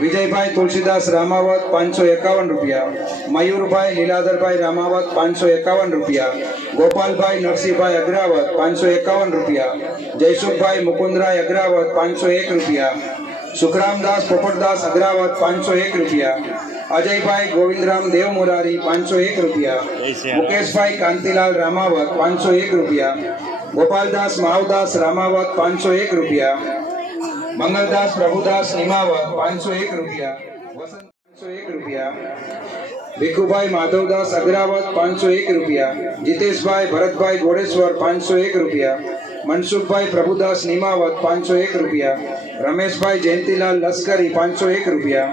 વિજયભાઈ તુલસીદાસ રામાવત 551 રૂપિયા. મયુરભાઈ લીલાધરભાઈ રામાવત 551 રૂપિયા. ગોપાલભાઈ નરસિંહભાઈ અગ્રાવત 551 રૂપિયા. જયસુખભાઈ મુકુંદરાય અગ્રાવત 501 રૂપિયા. સુખરામદાસ પોપટદાસ અગ્રાવત 501 રૂપિયા. અજયભાઈ ગોવિંદરામ દેવમુરારી 501 રૂપિયા. મુકેશભાઈ કાંતિલાલ રામાવત 501 રૂપિયા. ગોપાલદાસ માવદાસ રામાવત 501 રૂપિયા. મંગલદાસ પ્રભુદાસ નિમાવત 501 રૂપિયા. વસંત 501 રૂપિયા. ભીખુભાઈ માધવદાસ અગ્રાવત 501 રૂપિયા. જીતેશભાઈ ભરતભાઈ ગોળેશ્વર 501 રૂપિયા. મનસુખભાઈ પ્રભુદાસ નિમાવત 501 રૂપિયા. રમેશભાઈ જયંતિલાલ લશ્કરી 501 રૂપિયા.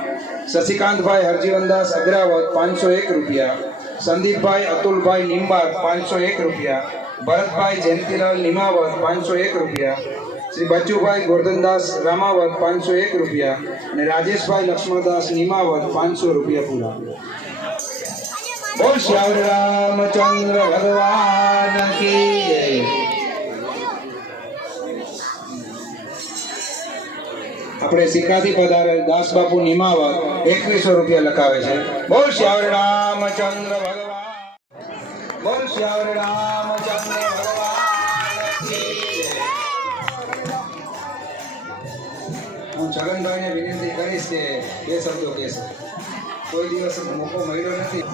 શશિકાંતભાઈ હરજીવનદાસ અગ્રાવત 501 રૂપિયા. સંદીપભાઈ અતુલભાઈ નિંબાર 501 રૂપિયા. ભરતભાઈ જયંતિલાલ નિમાવત 501 રૂપિયા. શ્રી બચુભાઈ ગોરધનદાસ રામાવત 501 રૂપિયા. અને રાજેશભાઈ લક્ષ્મણદાસ નિમાવત 500 રૂપિયા પૂરા. બોલ શ્યાવર રામચંદ્ર ભગવાન કી જય. આપણે સિક્કાથી પધારેલ દાસબાપુ નિમાવત 2100 રૂપિયા લખાવે છે. બોલ શ્યાવર રામચંદ્ર ભગવાન. બોલ શ્યાવર રામચંદ્ર ભગવાન કી જય. છગનભાઈને વિનંતી કરીશ કે બે શબ્દો કહેશે. કોઈ દિવસ મોકો મળ્યો નથી.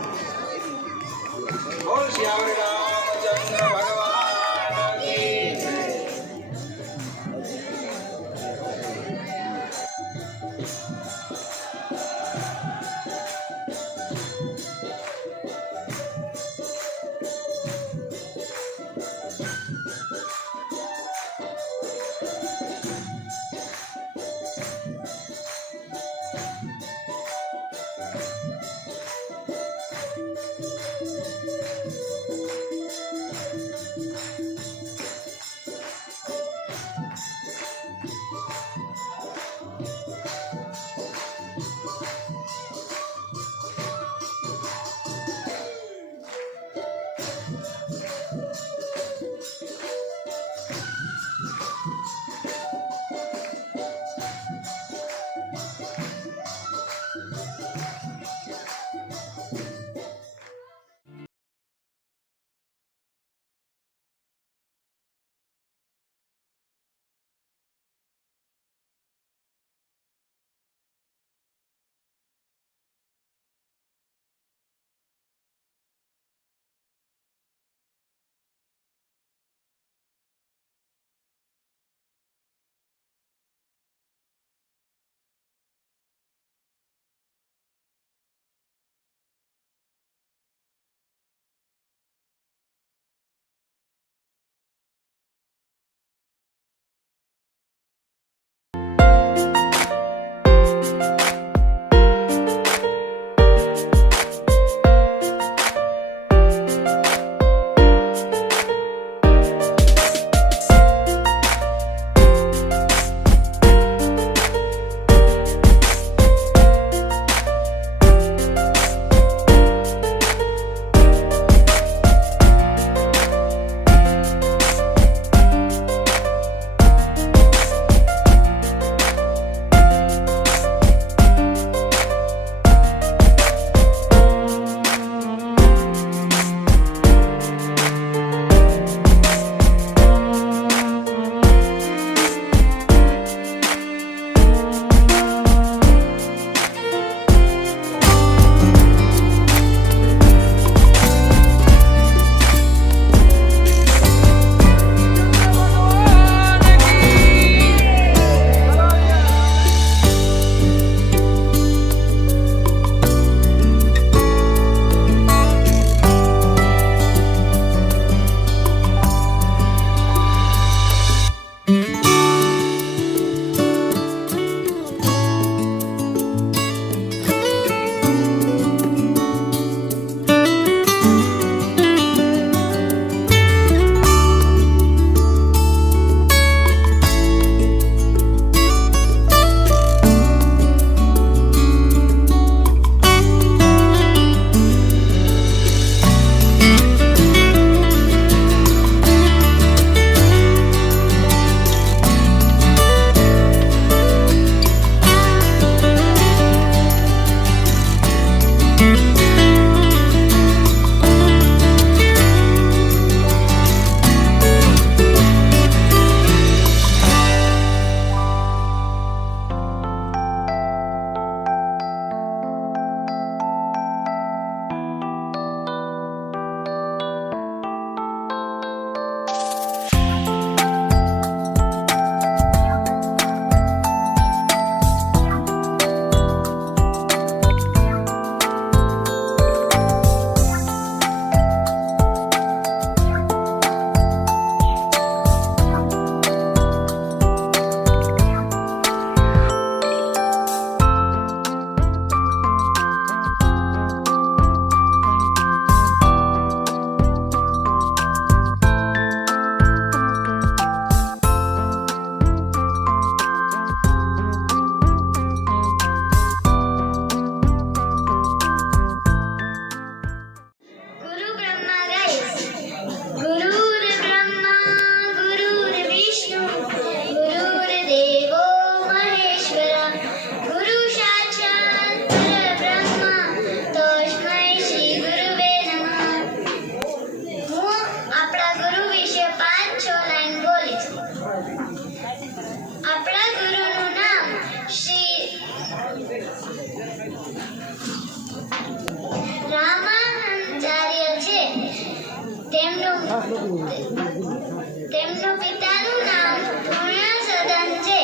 બોલ શ્યાવર રામચંદ્ર ભગવાન કી જય. તેમનો પિતાનું નામ પૂર્ણસદન છે.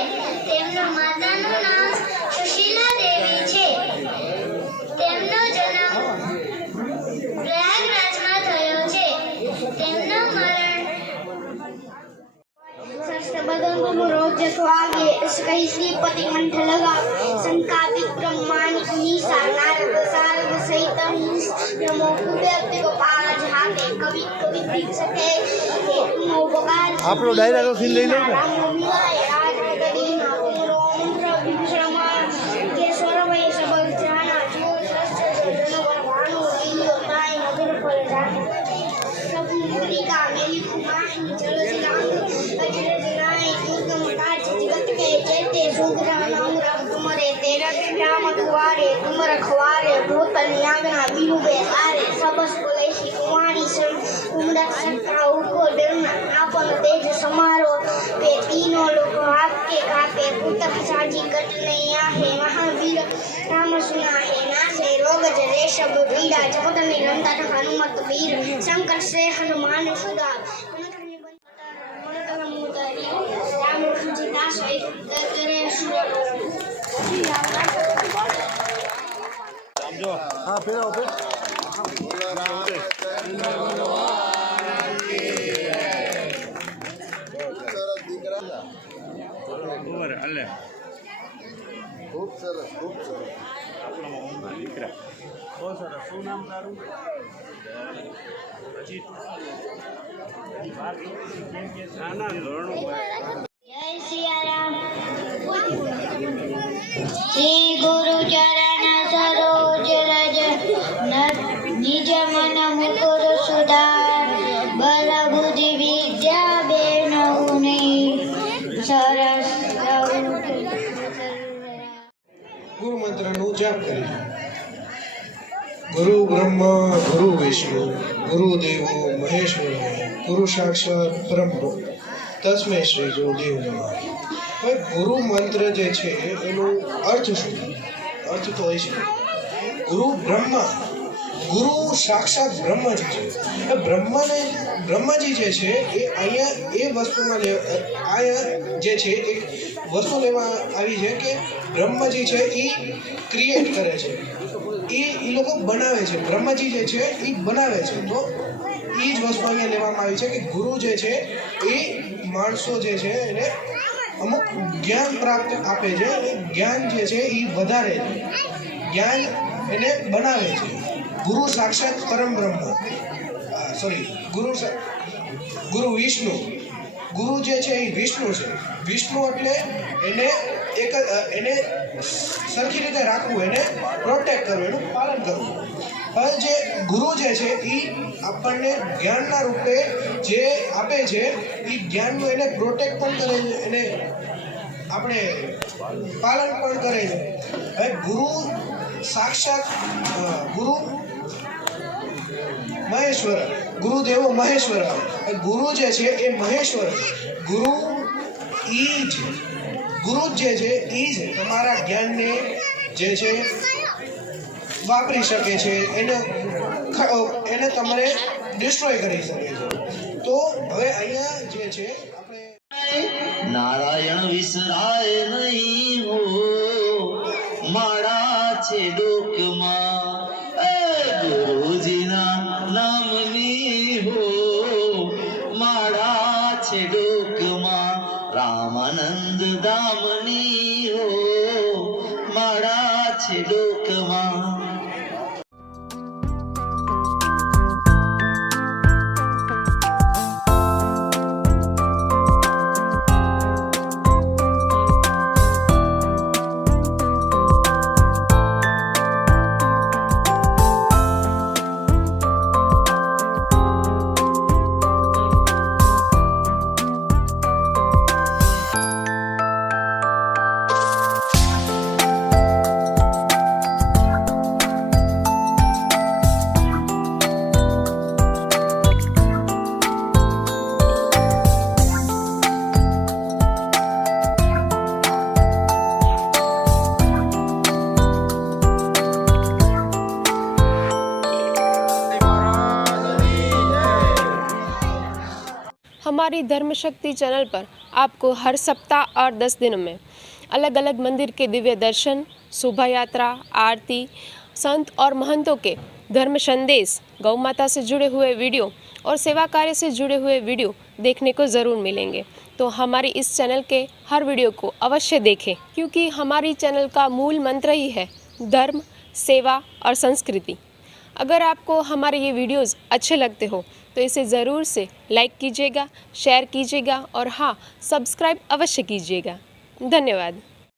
તેમનો માતાનું નામ સુશીલા દેવી છે. તેમનો જન્મ પ્રયાગરાજમાં થયો છે. તેમનું મરણ रोज स्वागे इसकई श्रीपति मंठ लगा शंका विक्रम माणिक नीसा नारद सारद सहित नमो कुबेर को पार झाके कवि कवि दिख सके तुम उपकार આપણો ડાયરા સીન લઈ લો ને राम मिलाय राज गदी ना रोम विश्रमा के स्वरवय सबल जाना जो श्रेष्ठ जनवर भानु लीलो ताई नगर पर जाके सब मुक्ति का मेली कुमार चल राम अजर जनाई दुर्गम काज जगत के चैते सुग्रा नाम राम तुम्हारे तेरा राम दुआरे तुम रखवारे भूतल यागना बिनु बेसारे सबस बोलेसी कुमारी सं तुमरा सत्ता उको डरना आपन तेज समारो पे तीनों लोग हाथ के कापे पुतक साजी कट नहीं आहे महावीर राम सुना है नासे रोग जरे सब पीड़ा जगत निरंतर हनुमत वीर शंकर से हनुमान सुधा राम सुचिता सहित करे सुर હા ફેરો ફેર ખૂબ સરસ ખૂબ સરસ શું નામ તારું जय सिया राम श्री गुरु चरण सरोज रज निज मन मुकुर सुधार बल बुद्धि विद्या बेनहुने सरस ગુરુ મંત્રનો જાપ કરીશું. ગુરુ બ્રહ્મ ગુરુ વિષ્ણુ ગુરુ દેવો મહેશ્વર ગુરુ સાક્ષાત પરમ તસ્મૈ શ્રી ગુરુદેવ નમઃ. હવે ગુરુ મંત્ર જે છે એનો અર્થ શું? અર્થ તો એ છે ગુરુ બ્રહ્મા, ગુરુ સાક્ષાત બ્રહ્મજી છે. એ બ્રહ્મજી જે છે એ અહીંયા એ વસ્તુમાં અહીંયા જે છે એક વસ્તુ લેવા આવી છે કે બ્રહ્મજી છે એ ક્રિએટ કરે છે, એ લોકો બનાવે છે. બ્રહ્મજી જે છે એ બનાવે છે. તો એ જ વસ્તુ અહીંયા લેવામાં આવી છે કે ગુરુ જે છે એ માણસો જે છે એને અમુક જ્ઞાન પ્રાપ્ત આપે છે, જ્ઞાન જે છે એ વધારે છે, જ્ઞાન એને બનાવે છે. ગુરુ સાક્ષાત પરમ બ્રહ્મ ગુરુ વિષ્ણુ, ગુરુ જે છે એ વિષ્ણુ છે. વિષ્ણુ એટલે એને સરખી રીતે રાખવું, એને પ્રોટેક્ટ કરવું, એનું પાલન કરવું. હવે જે ગુરુ જે છે એ આપણને જ્ઞાનના રૂપે જે આપે છે એ જ્ઞાનનું એને પ્રોટેક્ટ પણ કરે છે, એને આપણે પાલન પણ કરે છે. હવે ગુરુ સાક્ષાત ગુરુ મહેશ્વર, ગુરુદેવો મહેશ્વર. ગુરુ જે છે એ મહેશ્વર, ગુરુ જે છે એ જ તમારા જ્ઞાનને જે છે વાપરી શકે છે, એને તમારે ડિસ્ટ્રોય કરી શકે છે. તો હવે અહીંયા જે છે આપણે નારાયણ વિસરાય નહીં હો મારા છે ડોકમાં ગુરુજીના નામની હો મારા છે ડોકમાં રામાનંદ ધામની હો મારા છે ડોકમાં. हमारी धर्म शक्ति चैनल पर आपको हर सप्ताह और 10 दिनों में अलग अलग मंदिर के दिव्य दर्शन, शोभा यात्रा, आरती, संत और महंतों के धर्म संदेश, गौ माता से जुड़े हुए वीडियो और सेवा कार्य से जुड़े हुए वीडियो देखने को ज़रूर मिलेंगे। तो हमारी इस चैनल के हर वीडियो को अवश्य देखें, क्योंकि हमारी चैनल का मूल मंत्र ही है धर्म, सेवा और संस्कृति। अगर आपको हमारे ये वीडियोस अच्छे लगते हो तो इसे ज़रूर से लाइक कीजिएगा, शेयर कीजिएगा और हाँ, सब्सक्राइब अवश्य कीजिएगा। धन्यवाद।